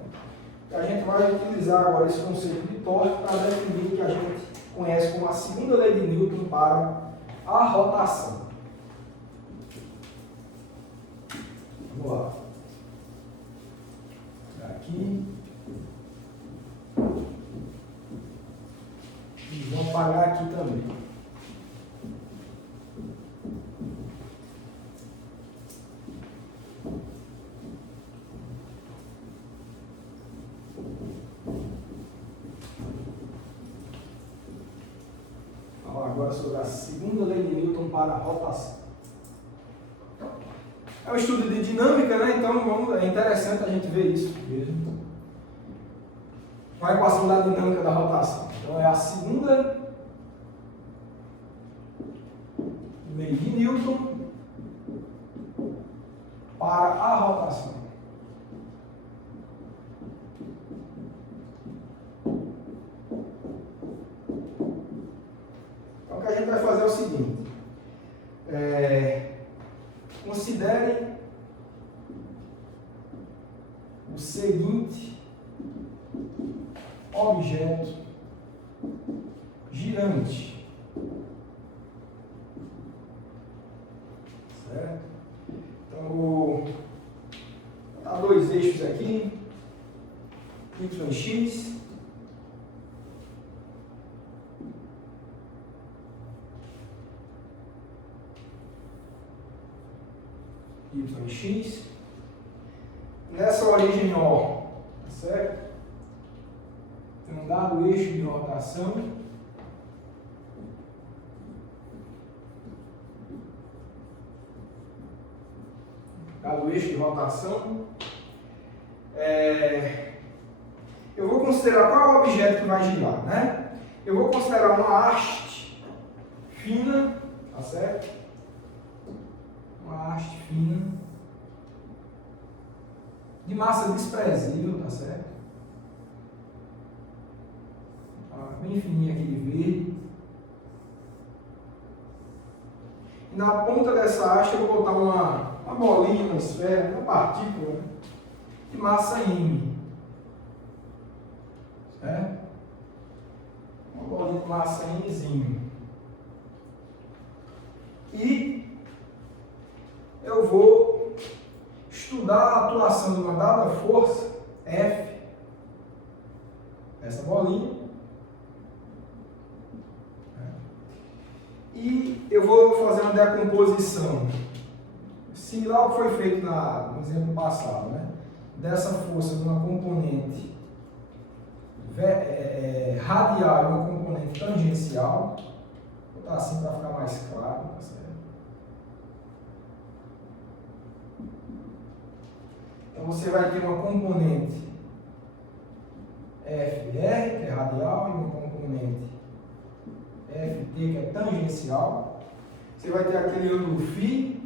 A gente vai utilizar agora esse conceito de torque para definir o que a gente conhece como a segunda lei de Newton para a rotação. Vamos lá. Aqui. E vou apagar aqui também. agora sobre a segunda lei de Newton para a rotação. É um estudo de dinâmica, né? Então é interessante a gente ver isso mesmo. Uma equação da dinâmica da rotação. Então é a segunda lei de Newton para a rotação. Então o que a gente vai fazer é o seguinte. Considere o seguinte objeto girante, certo? Então vou botar dois eixos aqui, y e x. Y e x. Nessa origem O, tá certo? Tem um dado eixo de rotação. Dado eixo de rotação. Eu vou considerar qual é o objeto que vai girar, né? Eu vou considerar uma haste fina, tá certo? Uma haste fina de massa desprezível, tá certo? Bem fininha aqui de verde. E na ponta dessa haste eu vou botar uma bolinha, uma esfera, uma partícula, né, de massa M. Certo? Uma bolinha de massa Mzinho. E eu vou estudar a atuação de uma dada força, F, essa bolinha, e eu vou fazer uma decomposição, similar ao que foi feito no exemplo passado, né? Dessa força de uma componente radial e uma componente tangencial. Vou botar assim para ficar mais claro, tá certo? Então você vai ter uma componente FR, que é radial, e uma componente FT, que é tangencial. Você vai ter aquele ângulo φ.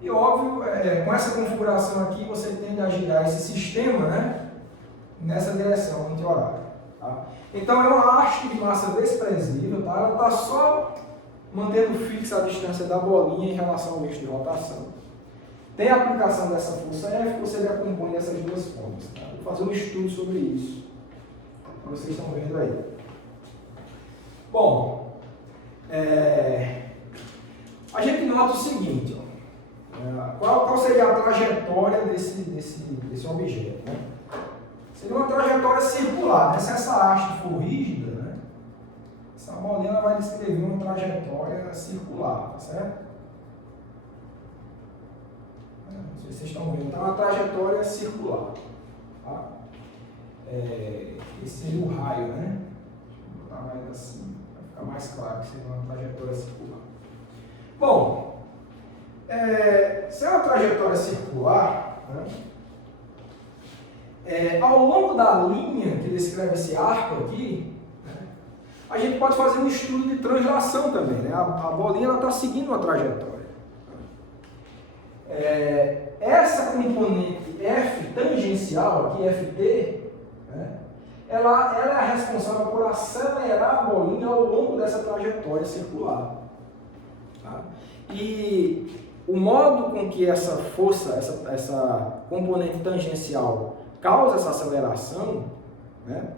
E óbvio, com essa configuração aqui, você tende a girar esse sistema, né, nessa direção anti-horária. Tá? Então é uma haste de massa desprezível, tá? Ela está só mantendo fixa a distância da bolinha em relação ao eixo de rotação. Tem a aplicação dessa força F, você decompõe essas duas formas. Tá? Vou fazer um estudo sobre isso, como vocês estão vendo aí. Bom, a gente nota o seguinte, ó. Qual seria a trajetória desse objeto? Né? Seria uma trajetória circular, né? Se essa haste for rígida, né, essa bolinha ela vai descrever uma trajetória circular, tá certo? Não sei se vocês estão vendo, então é uma trajetória circular. Tá? Esse seria o raio, né? Vou botar mais assim, para ficar mais claro que seria uma trajetória circular. Bom, se é uma trajetória circular, né, ao longo da linha que descreve esse arco aqui, né, a gente pode fazer um estudo de translação também. Né? A bolinha está seguindo uma trajetória. Essa componente F tangencial aqui, FT, né, ela é a responsável por acelerar a bolinha ao longo dessa trajetória circular. Tá? E o modo com que essa força, essa componente tangencial causa essa aceleração, né,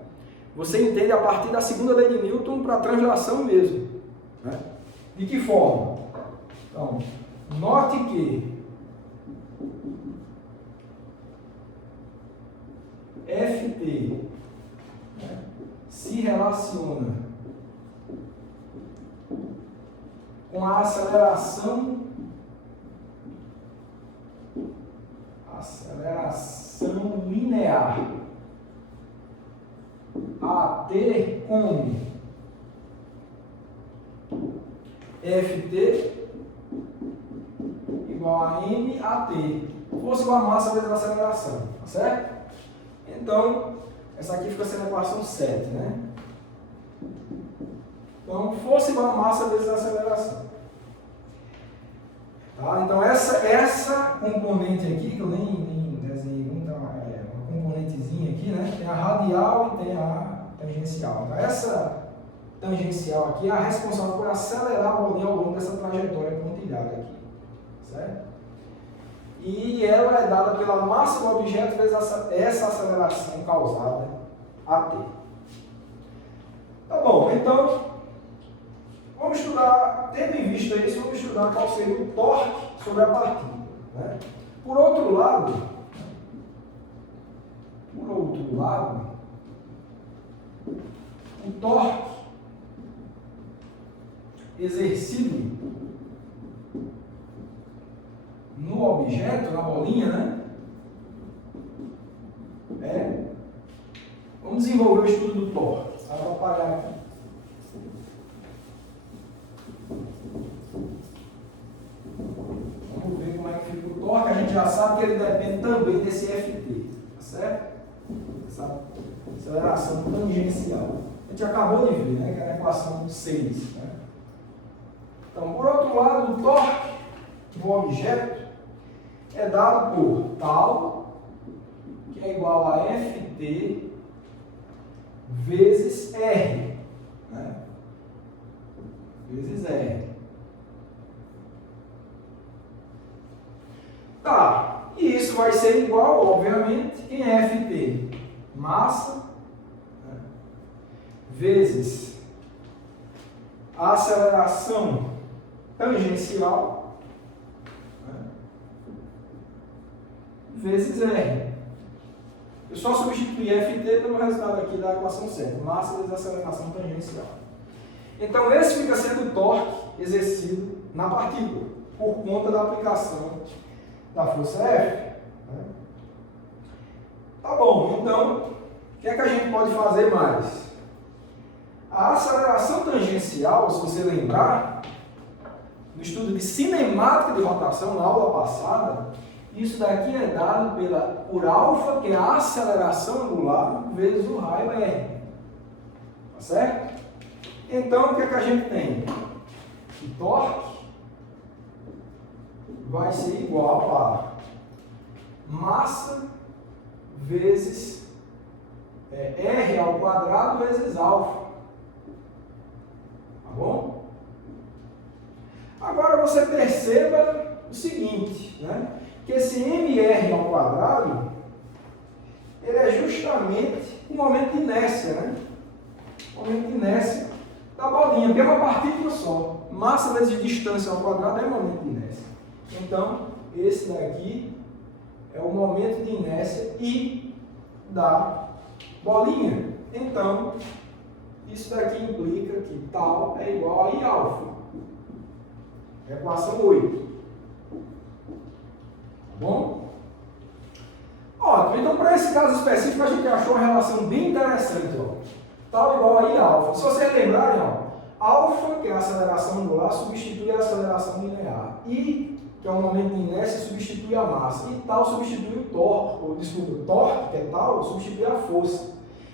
você entende a partir da segunda lei de Newton para a translação mesmo. Né? De que forma? Então, note que Ft, né, se relaciona com a aceleração linear AT como Ft igual a m a t. Força igual a massa vezes a aceleração, tá certo? Então, essa aqui fica sendo a equação 7, né? Então, força igual a massa vezes a aceleração. Tá? Então, essa componente aqui, que eu nem desenhei, então, é uma componentezinha aqui, né? Tem a radial e tem a tangencial. Então, essa tangencial aqui é a responsável por acelerar a bolinha ao longo dessa trajetória pontilhada aqui, certo? E ela é dada pela massa do objeto vezes essa aceleração causada AT. Tá bom, então vamos estudar, tendo em vista isso, vamos estudar qual seria o torque sobre a partícula, né? Por outro lado, o torque exercido no objeto, na bolinha, né? Vamos desenvolver o estudo do torque. Tá? Vou apagar aqui. Vamos ver como é que fica o torque. A gente já sabe que ele depende também desse Ft, tá certo? Essa aceleração tangencial. A gente acabou de ver, né? Que é a equação 6. Né? Então, por outro lado, o torque do objeto é dado por tal, que é igual a Ft vezes R, né? Vezes R. Tá, e isso vai ser igual, obviamente, quem é Ft? Massa, né? Vezes a aceleração tangencial, né? Vezes R. Eu só substituí Ft pelo resultado aqui da equação 7, massa vezes aceleração tangencial. Então, esse fica sendo o torque exercido na partícula, por conta da aplicação da força F. Né? Tá bom, então, o que é que a gente pode fazer mais? A aceleração tangencial, se você lembrar, no estudo de cinemática de rotação, na aula passada, isso daqui é dado por alfa, que é a aceleração angular, vezes o raio R. Tá certo? Então, o que é que a gente tem? O torque vai ser igual a massa vezes R ao quadrado vezes alfa. Tá bom? Agora você perceba o seguinte, né? Que esse mr ao quadrado, ele é justamente o momento de inércia, né? O momento de inércia da bolinha, porque é uma partícula só. Massa vezes distância ao quadrado é o momento de inércia. Então, esse daqui é o momento de inércia I da bolinha. Então, isso daqui implica que tal é igual a I alfa. Equação 8. Bom? Ótimo, então para esse caso específico a gente achou uma relação bem interessante, ó. Tal igual a I alfa. Se vocês lembrarem, ó, alfa, que é a aceleração angular, substitui a aceleração linear. I, que é o momento de inércia, substitui a massa. E tal substitui o torque, o torque, que é tal, substitui a força.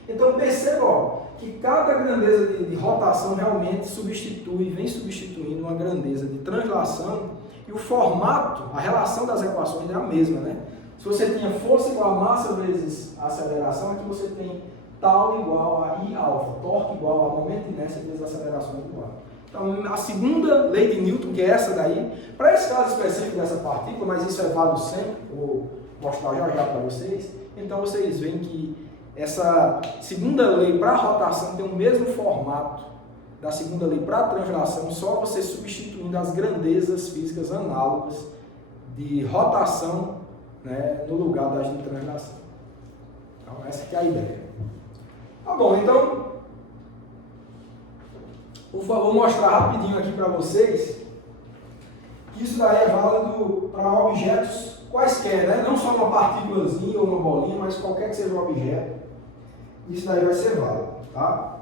Então perceba, ó, que cada grandeza de rotação realmente vem substituindo uma grandeza de translação. E o formato, a relação das equações é a mesma, né? Se você tinha força igual a massa vezes a aceleração, aqui você tem tal igual a I alfa, torque igual a momento de inércia vezes a aceleração angular. Então, a segunda lei de Newton, que é essa daí, para esse caso específico dessa partícula, mas isso é válido sempre, vou mostrar já para vocês, então vocês veem que essa segunda lei para a rotação tem o mesmo formato da segunda lei para a translação, só você substituindo as grandezas físicas análogas de rotação, né, no lugar das de translação. Então, essa que é a ideia. Tá bom, então, por favor, mostrar rapidinho aqui para vocês que isso daí é válido para objetos quaisquer, né? Não só uma partículazinha ou uma bolinha, mas qualquer que seja o objeto, isso daí vai ser válido, tá?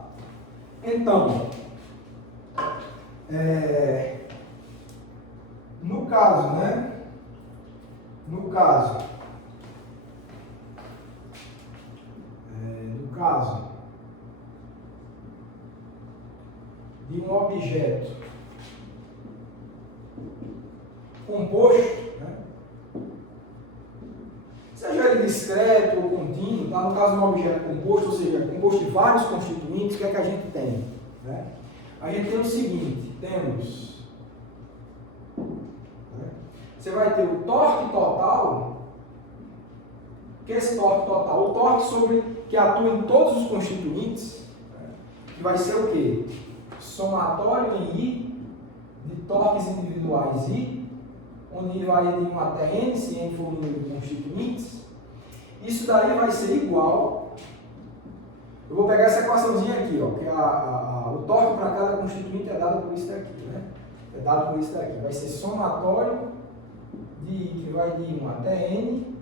Então, No caso, né? No caso de um objeto composto, né? Seja ele discreto ou contínuo, tá? No caso de um objeto composto, ou seja, composto de vários constituintes, o que é que a gente tem? Né? A gente tem o seguinte, temos, né? Você vai ter o torque total. O que é esse torque total? O torque que atua em todos os constituintes, né? Que vai ser o quê? Somatório em I de torques individuais I, onde I varia de 1 até N, se N for o número de constituintes. Isso daí vai ser igual. Eu vou pegar essa equaçãozinha aqui, ó, que o torque para cada constituinte é dado por isso daqui, né? É dado por isso daqui. Vai ser somatório de I, que vai de 1 até N.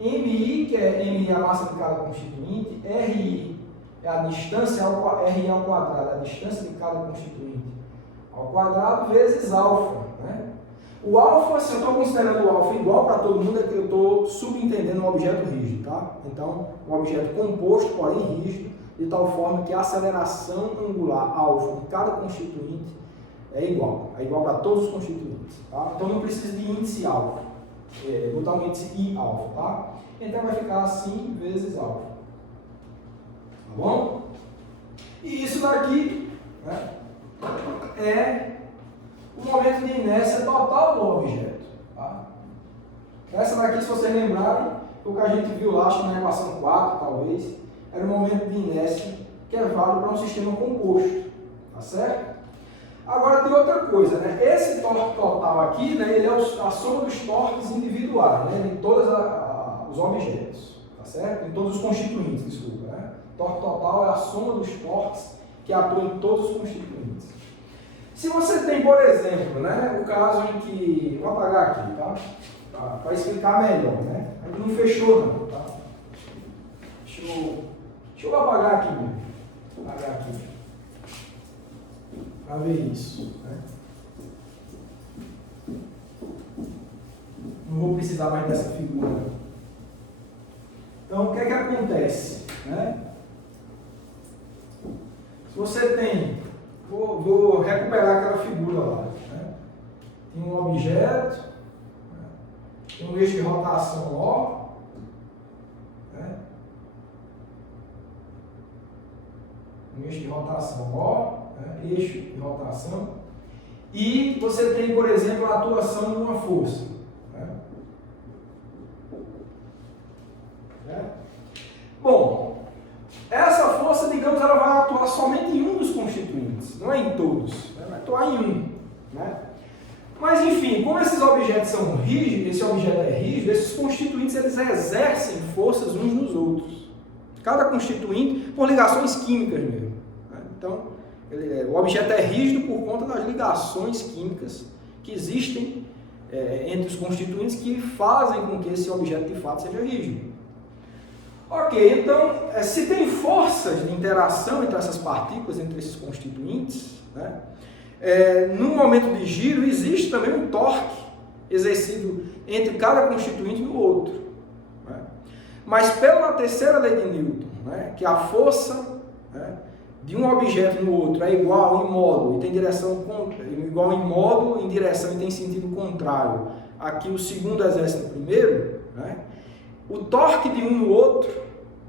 MI, que é MI a massa de cada constituinte. RI é a distância RI ao quadrado, a distância de cada constituinte ao quadrado, vezes alfa, né? O alfa, se eu estou considerando o alfa igual para todo mundo, é que eu estou subentendendo um objeto rígido, tá? Então, um objeto composto, porém rígido, de tal forma que a aceleração angular alfa de cada constituinte é igual para todos os constituintes, tá? Então, não precisa de índice alfa, botar um índice I alfa, tá? Então, vai ficar assim vezes alfa, tá bom? E isso daqui, né, é o momento de inércia total do objeto. Tá? Essa daqui, se vocês lembrarem, o que a gente viu lá, acho que na equação 4, talvez, era o momento de inércia que é válido para um sistema composto. Tá certo? Agora tem outra coisa, né? Esse torque total aqui, né, ele é a soma dos torques individuais, né, de todos os objetos. Tá certo? Em todos os constituintes, desculpa. Né? Torque total é a soma dos torques que atuam em todos os constituintes. Se você tem, por exemplo, né, o caso em que... Vou apagar aqui, tá? Para explicar melhor, né? A gente não fechou, não, tá? Deixa eu apagar aqui mesmo. Apagar aqui. Para ver isso, né? Não vou precisar mais dessa figura, não. Então, o que é que acontece, né? Se você tem... Vou recuperar aquela figura lá. Né? Tem um objeto, né? Tem um eixo de rotação O, né? Um eixo de rotação O, né? Eixo de rotação, e você tem, por exemplo, a atuação de uma força. Né? Bom, essa força, digamos, ela vai atuar somente em um dos constituintes, não é em todos, ela vai atuar em um. Né? Mas, enfim, como esses objetos são rígidos, esse objeto é rígido, esses constituintes eles exercem forças uns nos outros. Cada constituinte, por ligações químicas mesmo. Né? Então, o objeto é rígido por conta das ligações químicas que existem entre os constituintes que fazem com que esse objeto de fato seja rígido. Ok, então, se tem forças de interação entre essas partículas, entre esses constituintes, né, no momento de giro existe também um torque exercido entre cada constituinte e o outro. Né? Mas pela terceira lei de Newton, né, que a força, né, de um objeto no outro é igual em módulo e tem direção igual em módulo, em direção e tem sentido contrário. Aqui o segundo exerce no primeiro, né? O torque de um no outro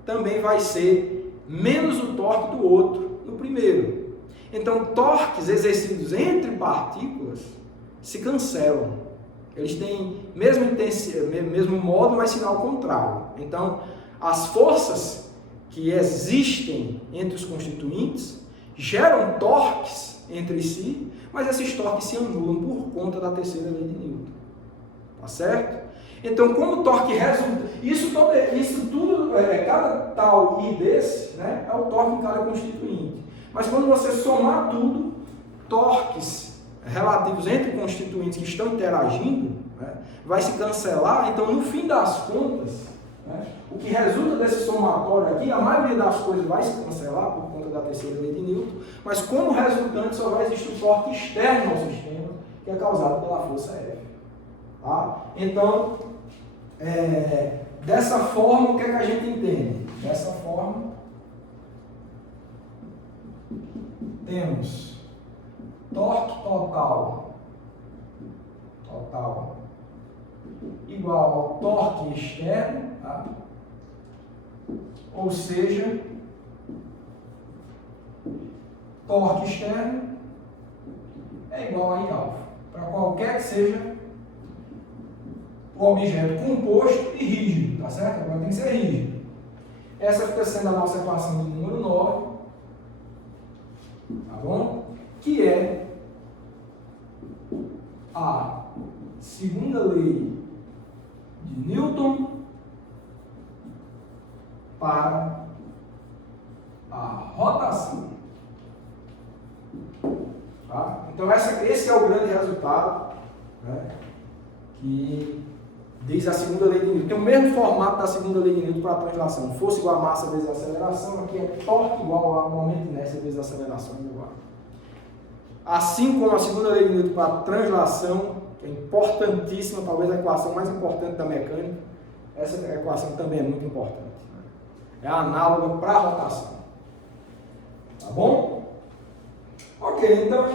também vai ser menos o torque do outro no primeiro. Então, torques exercidos entre partículas se cancelam. Eles têm mesmo modo, mas sinal contrário. Então, as forças que existem entre os constituintes geram torques entre si, mas esses torques se anulam por conta da terceira lei de Newton. Tá certo? Então, como o torque resulta... Isso tudo, cada tal I desse, né, é o torque em cada constituinte. Mas quando você somar tudo, torques relativos entre constituintes que estão interagindo, né, vai se cancelar. Então, no fim das contas, né? O que resulta desse somatório aqui, a maioria das coisas vai se cancelar por conta da terceira lei de Newton, mas como resultante só vai existir um torque externo ao sistema, que é causado pela força F. Tá? Então, dessa forma, o que é que a gente entende? Dessa forma, temos torque total igual ao torque externo, tá? Ou seja, torque externo é igual a I alfa, para qualquer que seja o objeto composto e rígido, tá certo? Agora tem que ser rígido. Essa fica sendo a nossa equação de número 9, tá bom? Que é a segunda lei de Newton para a rotação. Tá? Então esse é o grande resultado, né, que diz a segunda lei de Newton. Tem o mesmo formato da segunda lei de Newton para a translação. Força igual a massa vezes a aceleração, aqui é torque igual a momento de inércia vezes a aceleração igual. Assim como a segunda lei de Newton para a translação, que é importantíssima, talvez a equação mais importante da mecânica, essa equação também é muito importante. É análoga para a rotação. Tá bom? Ok, então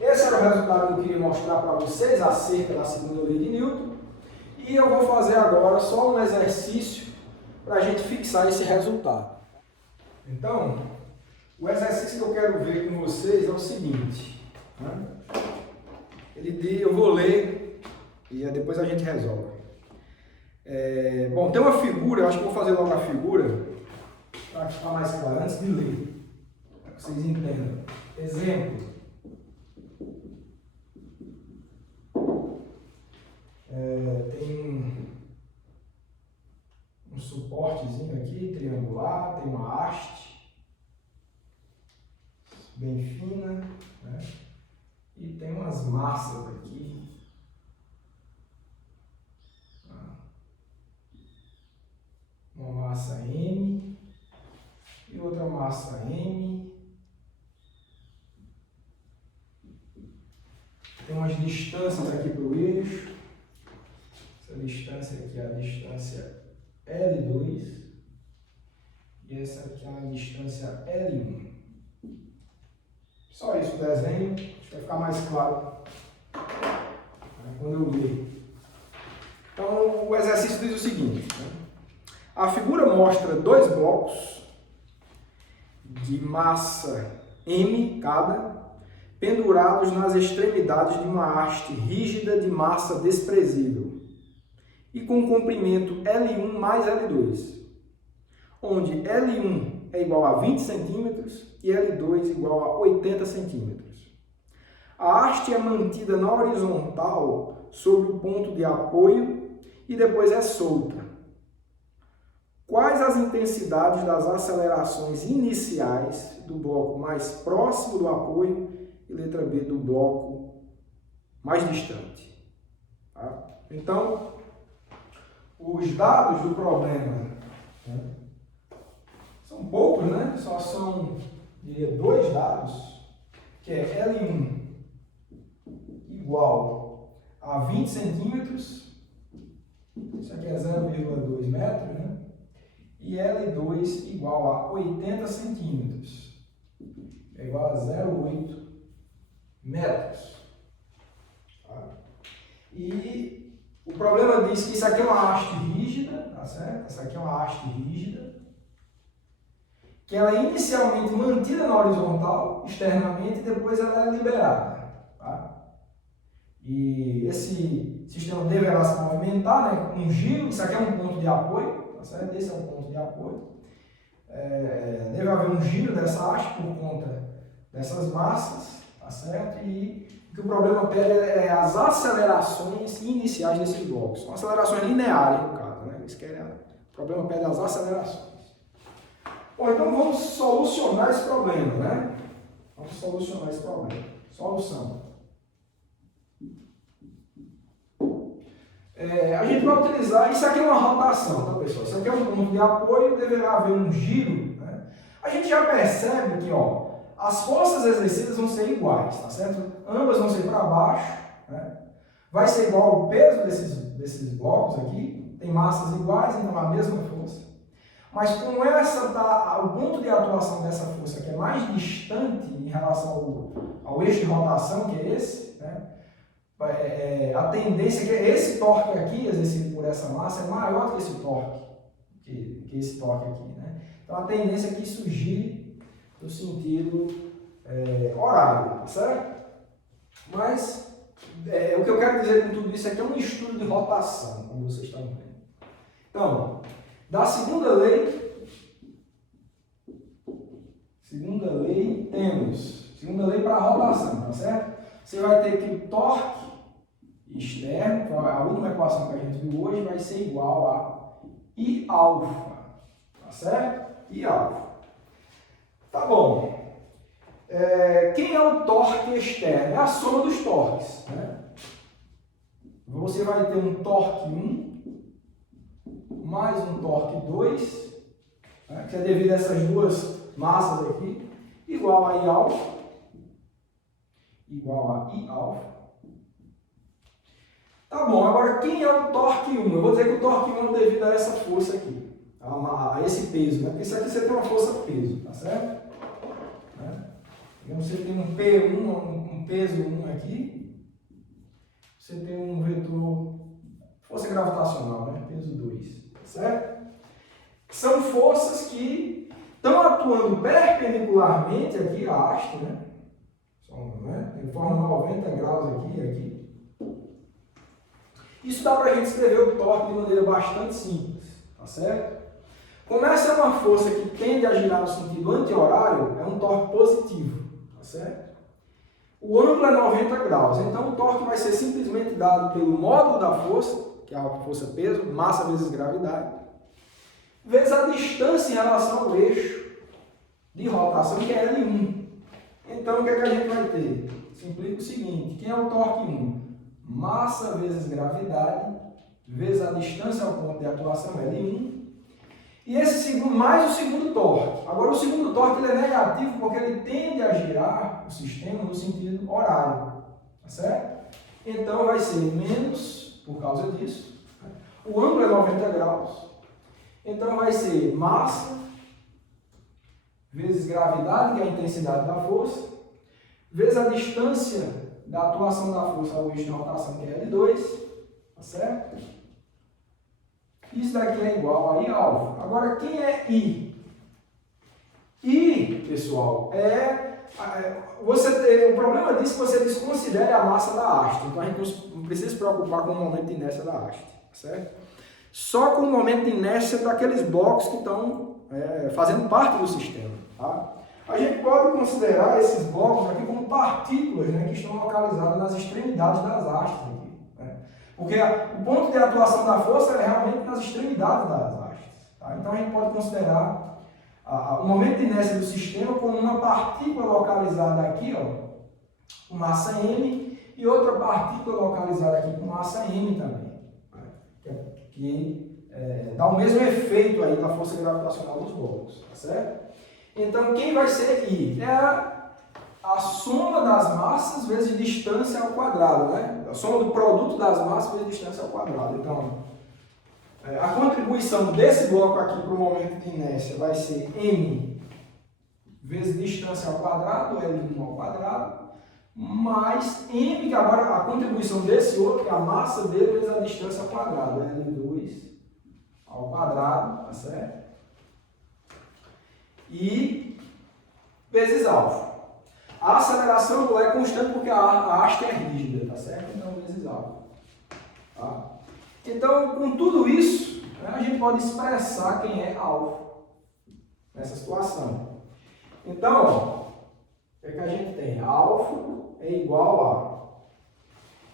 esse era o resultado que eu queria mostrar para vocês acerca da segunda lei de Newton. E eu vou fazer agora só um exercício para a gente fixar esse resultado. Então, o exercício que eu quero ver com vocês é o seguinte, né? Eu vou ler e depois a gente resolve. Bom, tem uma figura, eu acho que vou fazer logo a figura para ficar mais claro antes de ler, para que vocês entendam. Exemplo. Tem um suportezinho aqui, triangular, tem uma haste bem fina, né? E tem umas massas aqui. Uma massa M e outra massa M. Tem umas distâncias aqui para o eixo. Essa distância aqui é a distância L2 e essa aqui é a distância L1. Só isso o desenho, acho que vai ficar mais claro quando eu ler. Então o exercício diz o seguinte, né? A figura mostra dois blocos de massa M cada, pendurados nas extremidades de uma haste rígida de massa desprezível e com comprimento L1 mais L2, onde L1 é igual a 20 cm e L2 igual a 80 cm. A haste é mantida na horizontal sobre o ponto de apoio e depois é solta. Quais as intensidades das acelerações iniciais do bloco mais próximo do apoio e letra B do bloco mais distante? Tá? Então, os dados do problema, né, são poucos, né? Só são dois dados, que é L1 igual a 20 centímetros, isso aqui é 0,2 metros, né? E L2 igual a 80 centímetros, é igual a 0,8 metros. Tá? E o problema diz que isso aqui é uma haste rígida, tá certo? Essa aqui é uma haste rígida, que ela é inicialmente mantida na horizontal, externamente, e depois ela é liberada. Tá? E esse sistema deverá se movimentar, né? Um giro, isso aqui é um ponto de apoio, tá certo? Esse é um ponto de apoio. Deve haver um giro dessa haste por conta dessas massas, tá certo? E o que o problema pede é as acelerações iniciais desses blocos. São acelerações lineares, no caso, né? O problema pede as acelerações. Bom, então vamos solucionar esse problema, né? Vamos solucionar esse problema. Solução. a gente vai utilizar, isso aqui é uma rotação, tá pessoal? Isso aqui é um ponto de apoio, deverá haver um giro, né? A gente já percebe que, ó, as forças exercidas vão ser iguais, tá certo? Ambas vão ser para baixo, né? Vai ser igual o peso desses blocos aqui, tem massas iguais, então a mesma força. Mas como o ponto de atuação dessa força que é mais distante em relação ao eixo de rotação, que é esse, né? A tendência é que esse torque aqui, exercido por essa massa, é maior do que esse torque, que esse torque aqui, né? Então a tendência é que isso gire no sentido horário, tá certo? Mas o que eu quero dizer com tudo isso é que é um estudo de rotação, como vocês estão vendo. Então, da segunda lei temos segunda lei para a rotação, tá certo? Você vai ter que o torque externo, a última equação que a gente viu hoje, vai ser igual a I alfa, tá certo? I alfa. Tá bom. Quem é o torque externo? É a soma dos torques, né? Você vai ter um torque 1 mais um torque 2, né, que é devido a essas duas massas aqui, igual a I alfa, Tá bom, agora quem é o torque 1? Eu vou dizer que o torque 1 é devido a essa força aqui, a esse peso, né? Porque isso aqui você tem uma força-peso, tá certo? Né? Então você tem um P1, um peso 1 aqui, você tem um vetor, força gravitacional, né? Peso 2, tá certo? São forças que estão atuando perpendicularmente aqui à haste, né? Tem forma 90 graus aqui e aqui. Isso dá para a gente escrever o torque de maneira bastante simples, tá certo? Como essa é uma força que tende a girar no sentido anti-horário, é um torque positivo, tá certo? O ângulo é 90 graus, então o torque vai ser simplesmente dado pelo módulo da força, que é a força-peso, massa vezes gravidade, vezes a distância em relação ao eixo de rotação, que é L1. Então, o que é que a gente vai ter? Simplifica o seguinte, quem é o torque 1? Massa vezes gravidade, vezes a distância ao ponto de atuação, L1, e esse segundo, mais o segundo torque. Agora, o segundo torque ele é negativo porque ele tende a girar o sistema no sentido horário, tá certo? Então, vai ser menos, por causa disso, o ângulo é 90 graus, então vai ser massa vezes gravidade, que é a intensidade da força, vezes a distância da atuação da força ao eixo de rotação, que é L2, tá certo? Isso daqui é igual a I alfa. Agora, quem é I? I, pessoal, o problema disso é que você desconsidere a massa da haste. Então, a gente não precisa se preocupar com o momento de inércia da haste, tá certo? Só com o momento de inércia daqueles blocos que estão fazendo parte do sistema, tá? A gente pode considerar esses blocos aqui como partículas, né, que estão localizadas nas extremidades das hastes aqui, né? Porque o ponto de atuação da força é realmente nas extremidades das hastes, tá? Então a gente pode considerar o momento de inércia do sistema como uma partícula localizada aqui, ó, com massa M, e outra partícula localizada aqui com massa M também, né? que dá o mesmo efeito aí da força gravitacional dos blocos, tá certo? Então, quem vai ser I? É a soma das massas vezes distância ao quadrado, né? A soma do produto das massas vezes distância ao quadrado. Então, a contribuição desse bloco aqui para o momento de inércia vai ser M vezes distância ao quadrado, L1 ao quadrado, mais M, que agora a contribuição desse outro, que é a massa dele vezes a distância ao quadrado, L2 ao quadrado, tá certo? E vezes alfa. A aceleração é constante porque a haste é rígida, tá certo? Então, vezes alfa. Tá? Então, com tudo isso, né, a gente pode expressar quem é alfa nessa situação. Então, ó, o que é que a gente tem? Alfa é igual a...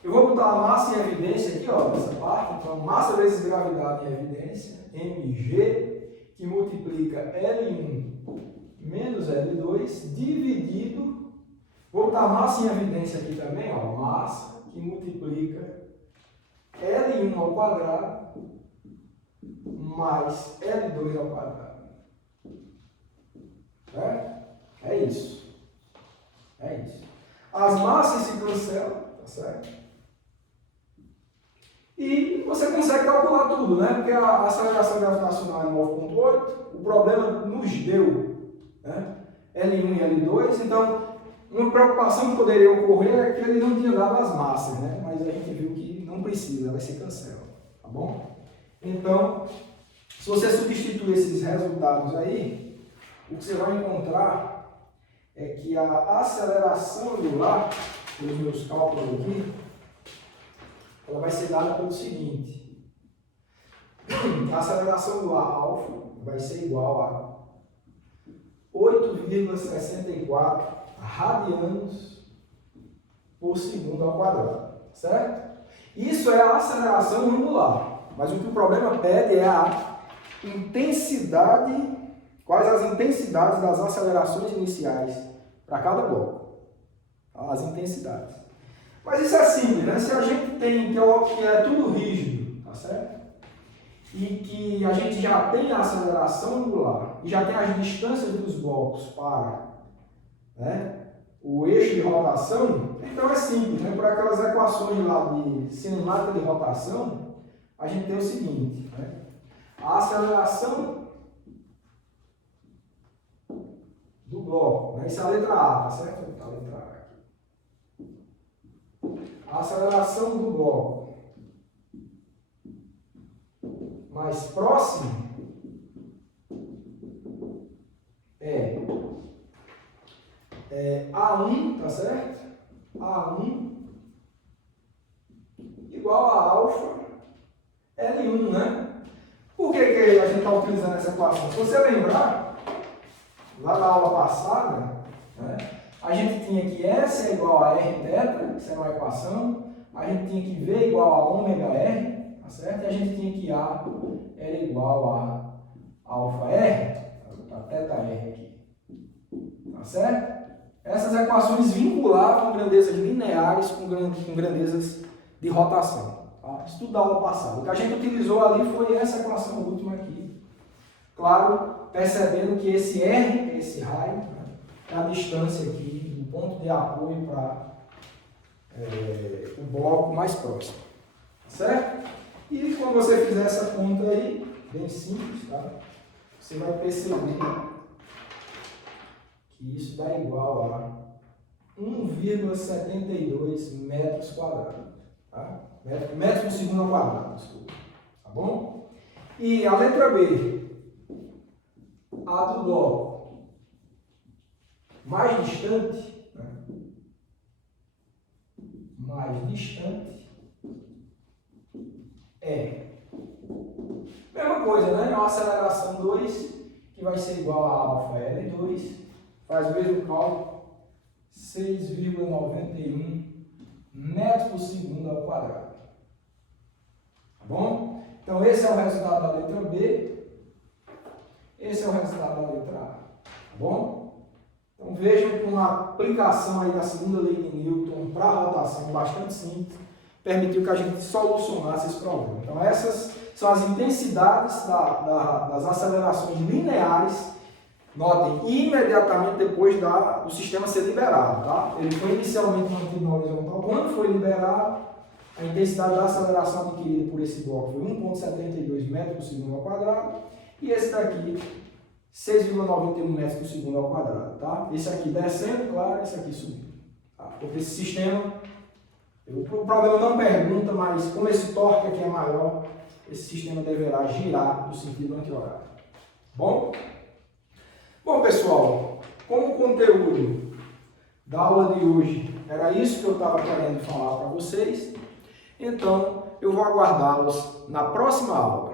Eu vou botar a massa em evidência aqui, ó, nessa parte. Então, massa vezes gravidade em evidência, mg, que multiplica L1 menos L2, dividido, vou botar a massa em evidência aqui também, ó, massa que multiplica L1 L1 ao quadrado mais L2 ao quadrado. É isso. É isso. As massas se cancelam, tá certo? E você consegue calcular tudo, né? Porque a aceleração gravitacional é 9,8, o problema nos deu, né? L1 e L2, então uma preocupação que poderia ocorrer é que ele não tinha dado as massas, né? Mas a gente viu que não precisa, ela se cancela, tá bom? Então, se você substituir esses resultados aí, o que você vai encontrar é que a aceleração angular, pelos meus cálculos aqui, ela vai ser dada pelo seguinte: a aceleração angular alfa vai ser igual a 8,64 radianos por segundo ao quadrado, certo? Isso é a aceleração angular, mas o que o problema pede é a intensidade, quais as intensidades das acelerações iniciais para cada bloco, as intensidades. Mas isso é simples, né? Se a gente tem que é tudo rígido, tá certo? E que a gente já tem a aceleração angular e já tem as distâncias dos blocos para, né, o eixo de rotação, então é simples, né? Por aquelas equações lá de cinemática de rotação, a gente tem o seguinte, né? A aceleração do bloco, né? Isso é a letra A, tá certo? Vou botar a letra A aqui. A aceleração do bloco mais próximo é A1, tá certo? A1 igual a alfa L1, né? Por que a gente está utilizando essa equação? Se você lembrar, lá da aula passada, né, a gente tinha que S é igual a R θ, isso era uma equação, a gente tinha que V igual a ômega R, tá certo? E a gente tinha que A era igual a alfa R, a θ R aqui, tá certo? Essas equações vinculavam grandezas lineares com grandezas de rotação. Tá? Isso tudo da aula passada. O que a gente utilizou ali foi essa equação última aqui. Claro, percebendo que esse R, que é esse raio, né, é a distância aqui do ponto de apoio para o bloco mais próximo. Certo? E quando você fizer essa conta aí, bem simples, tá? Você vai perceber que isso dá igual a 1,72 metros quadrados. Tá? Metros por segundo ao quadrado, desculpa. Tá bom? E a letra B, a do bloco mais distante, né? Mais distante é mesma coisa, né? É uma aceleração 2 que vai ser igual a alfa L2, faz o mesmo cálculo, 6,91 metros por segundo ao quadrado. Tá bom? Então esse é o resultado da letra B, esse é o resultado da letra A. Tá bom? Então vejam que uma aplicação aí da segunda lei de Newton para a rotação bastante simples permitiu que a gente solucionasse esse problema. Então essas são as intensidades das acelerações lineares. Notem, imediatamente depois do sistema ser liberado. Tá? Ele foi inicialmente mantido na horizontal. Quando foi liberado, a intensidade da aceleração adquirida por esse bloco foi 1,72 metros por segundo ao quadrado. E esse daqui, 6,91 metros por segundo ao quadrado. Tá? Esse aqui descendo, claro, esse aqui subindo. Tá? Porque esse sistema, o problema não pergunta, mas como esse torque aqui é maior, esse sistema deverá girar no sentido anti-horário. Bom? Bom, pessoal, como o conteúdo da aula de hoje era isso que eu estava querendo falar para vocês, então eu vou aguardá-los na próxima aula.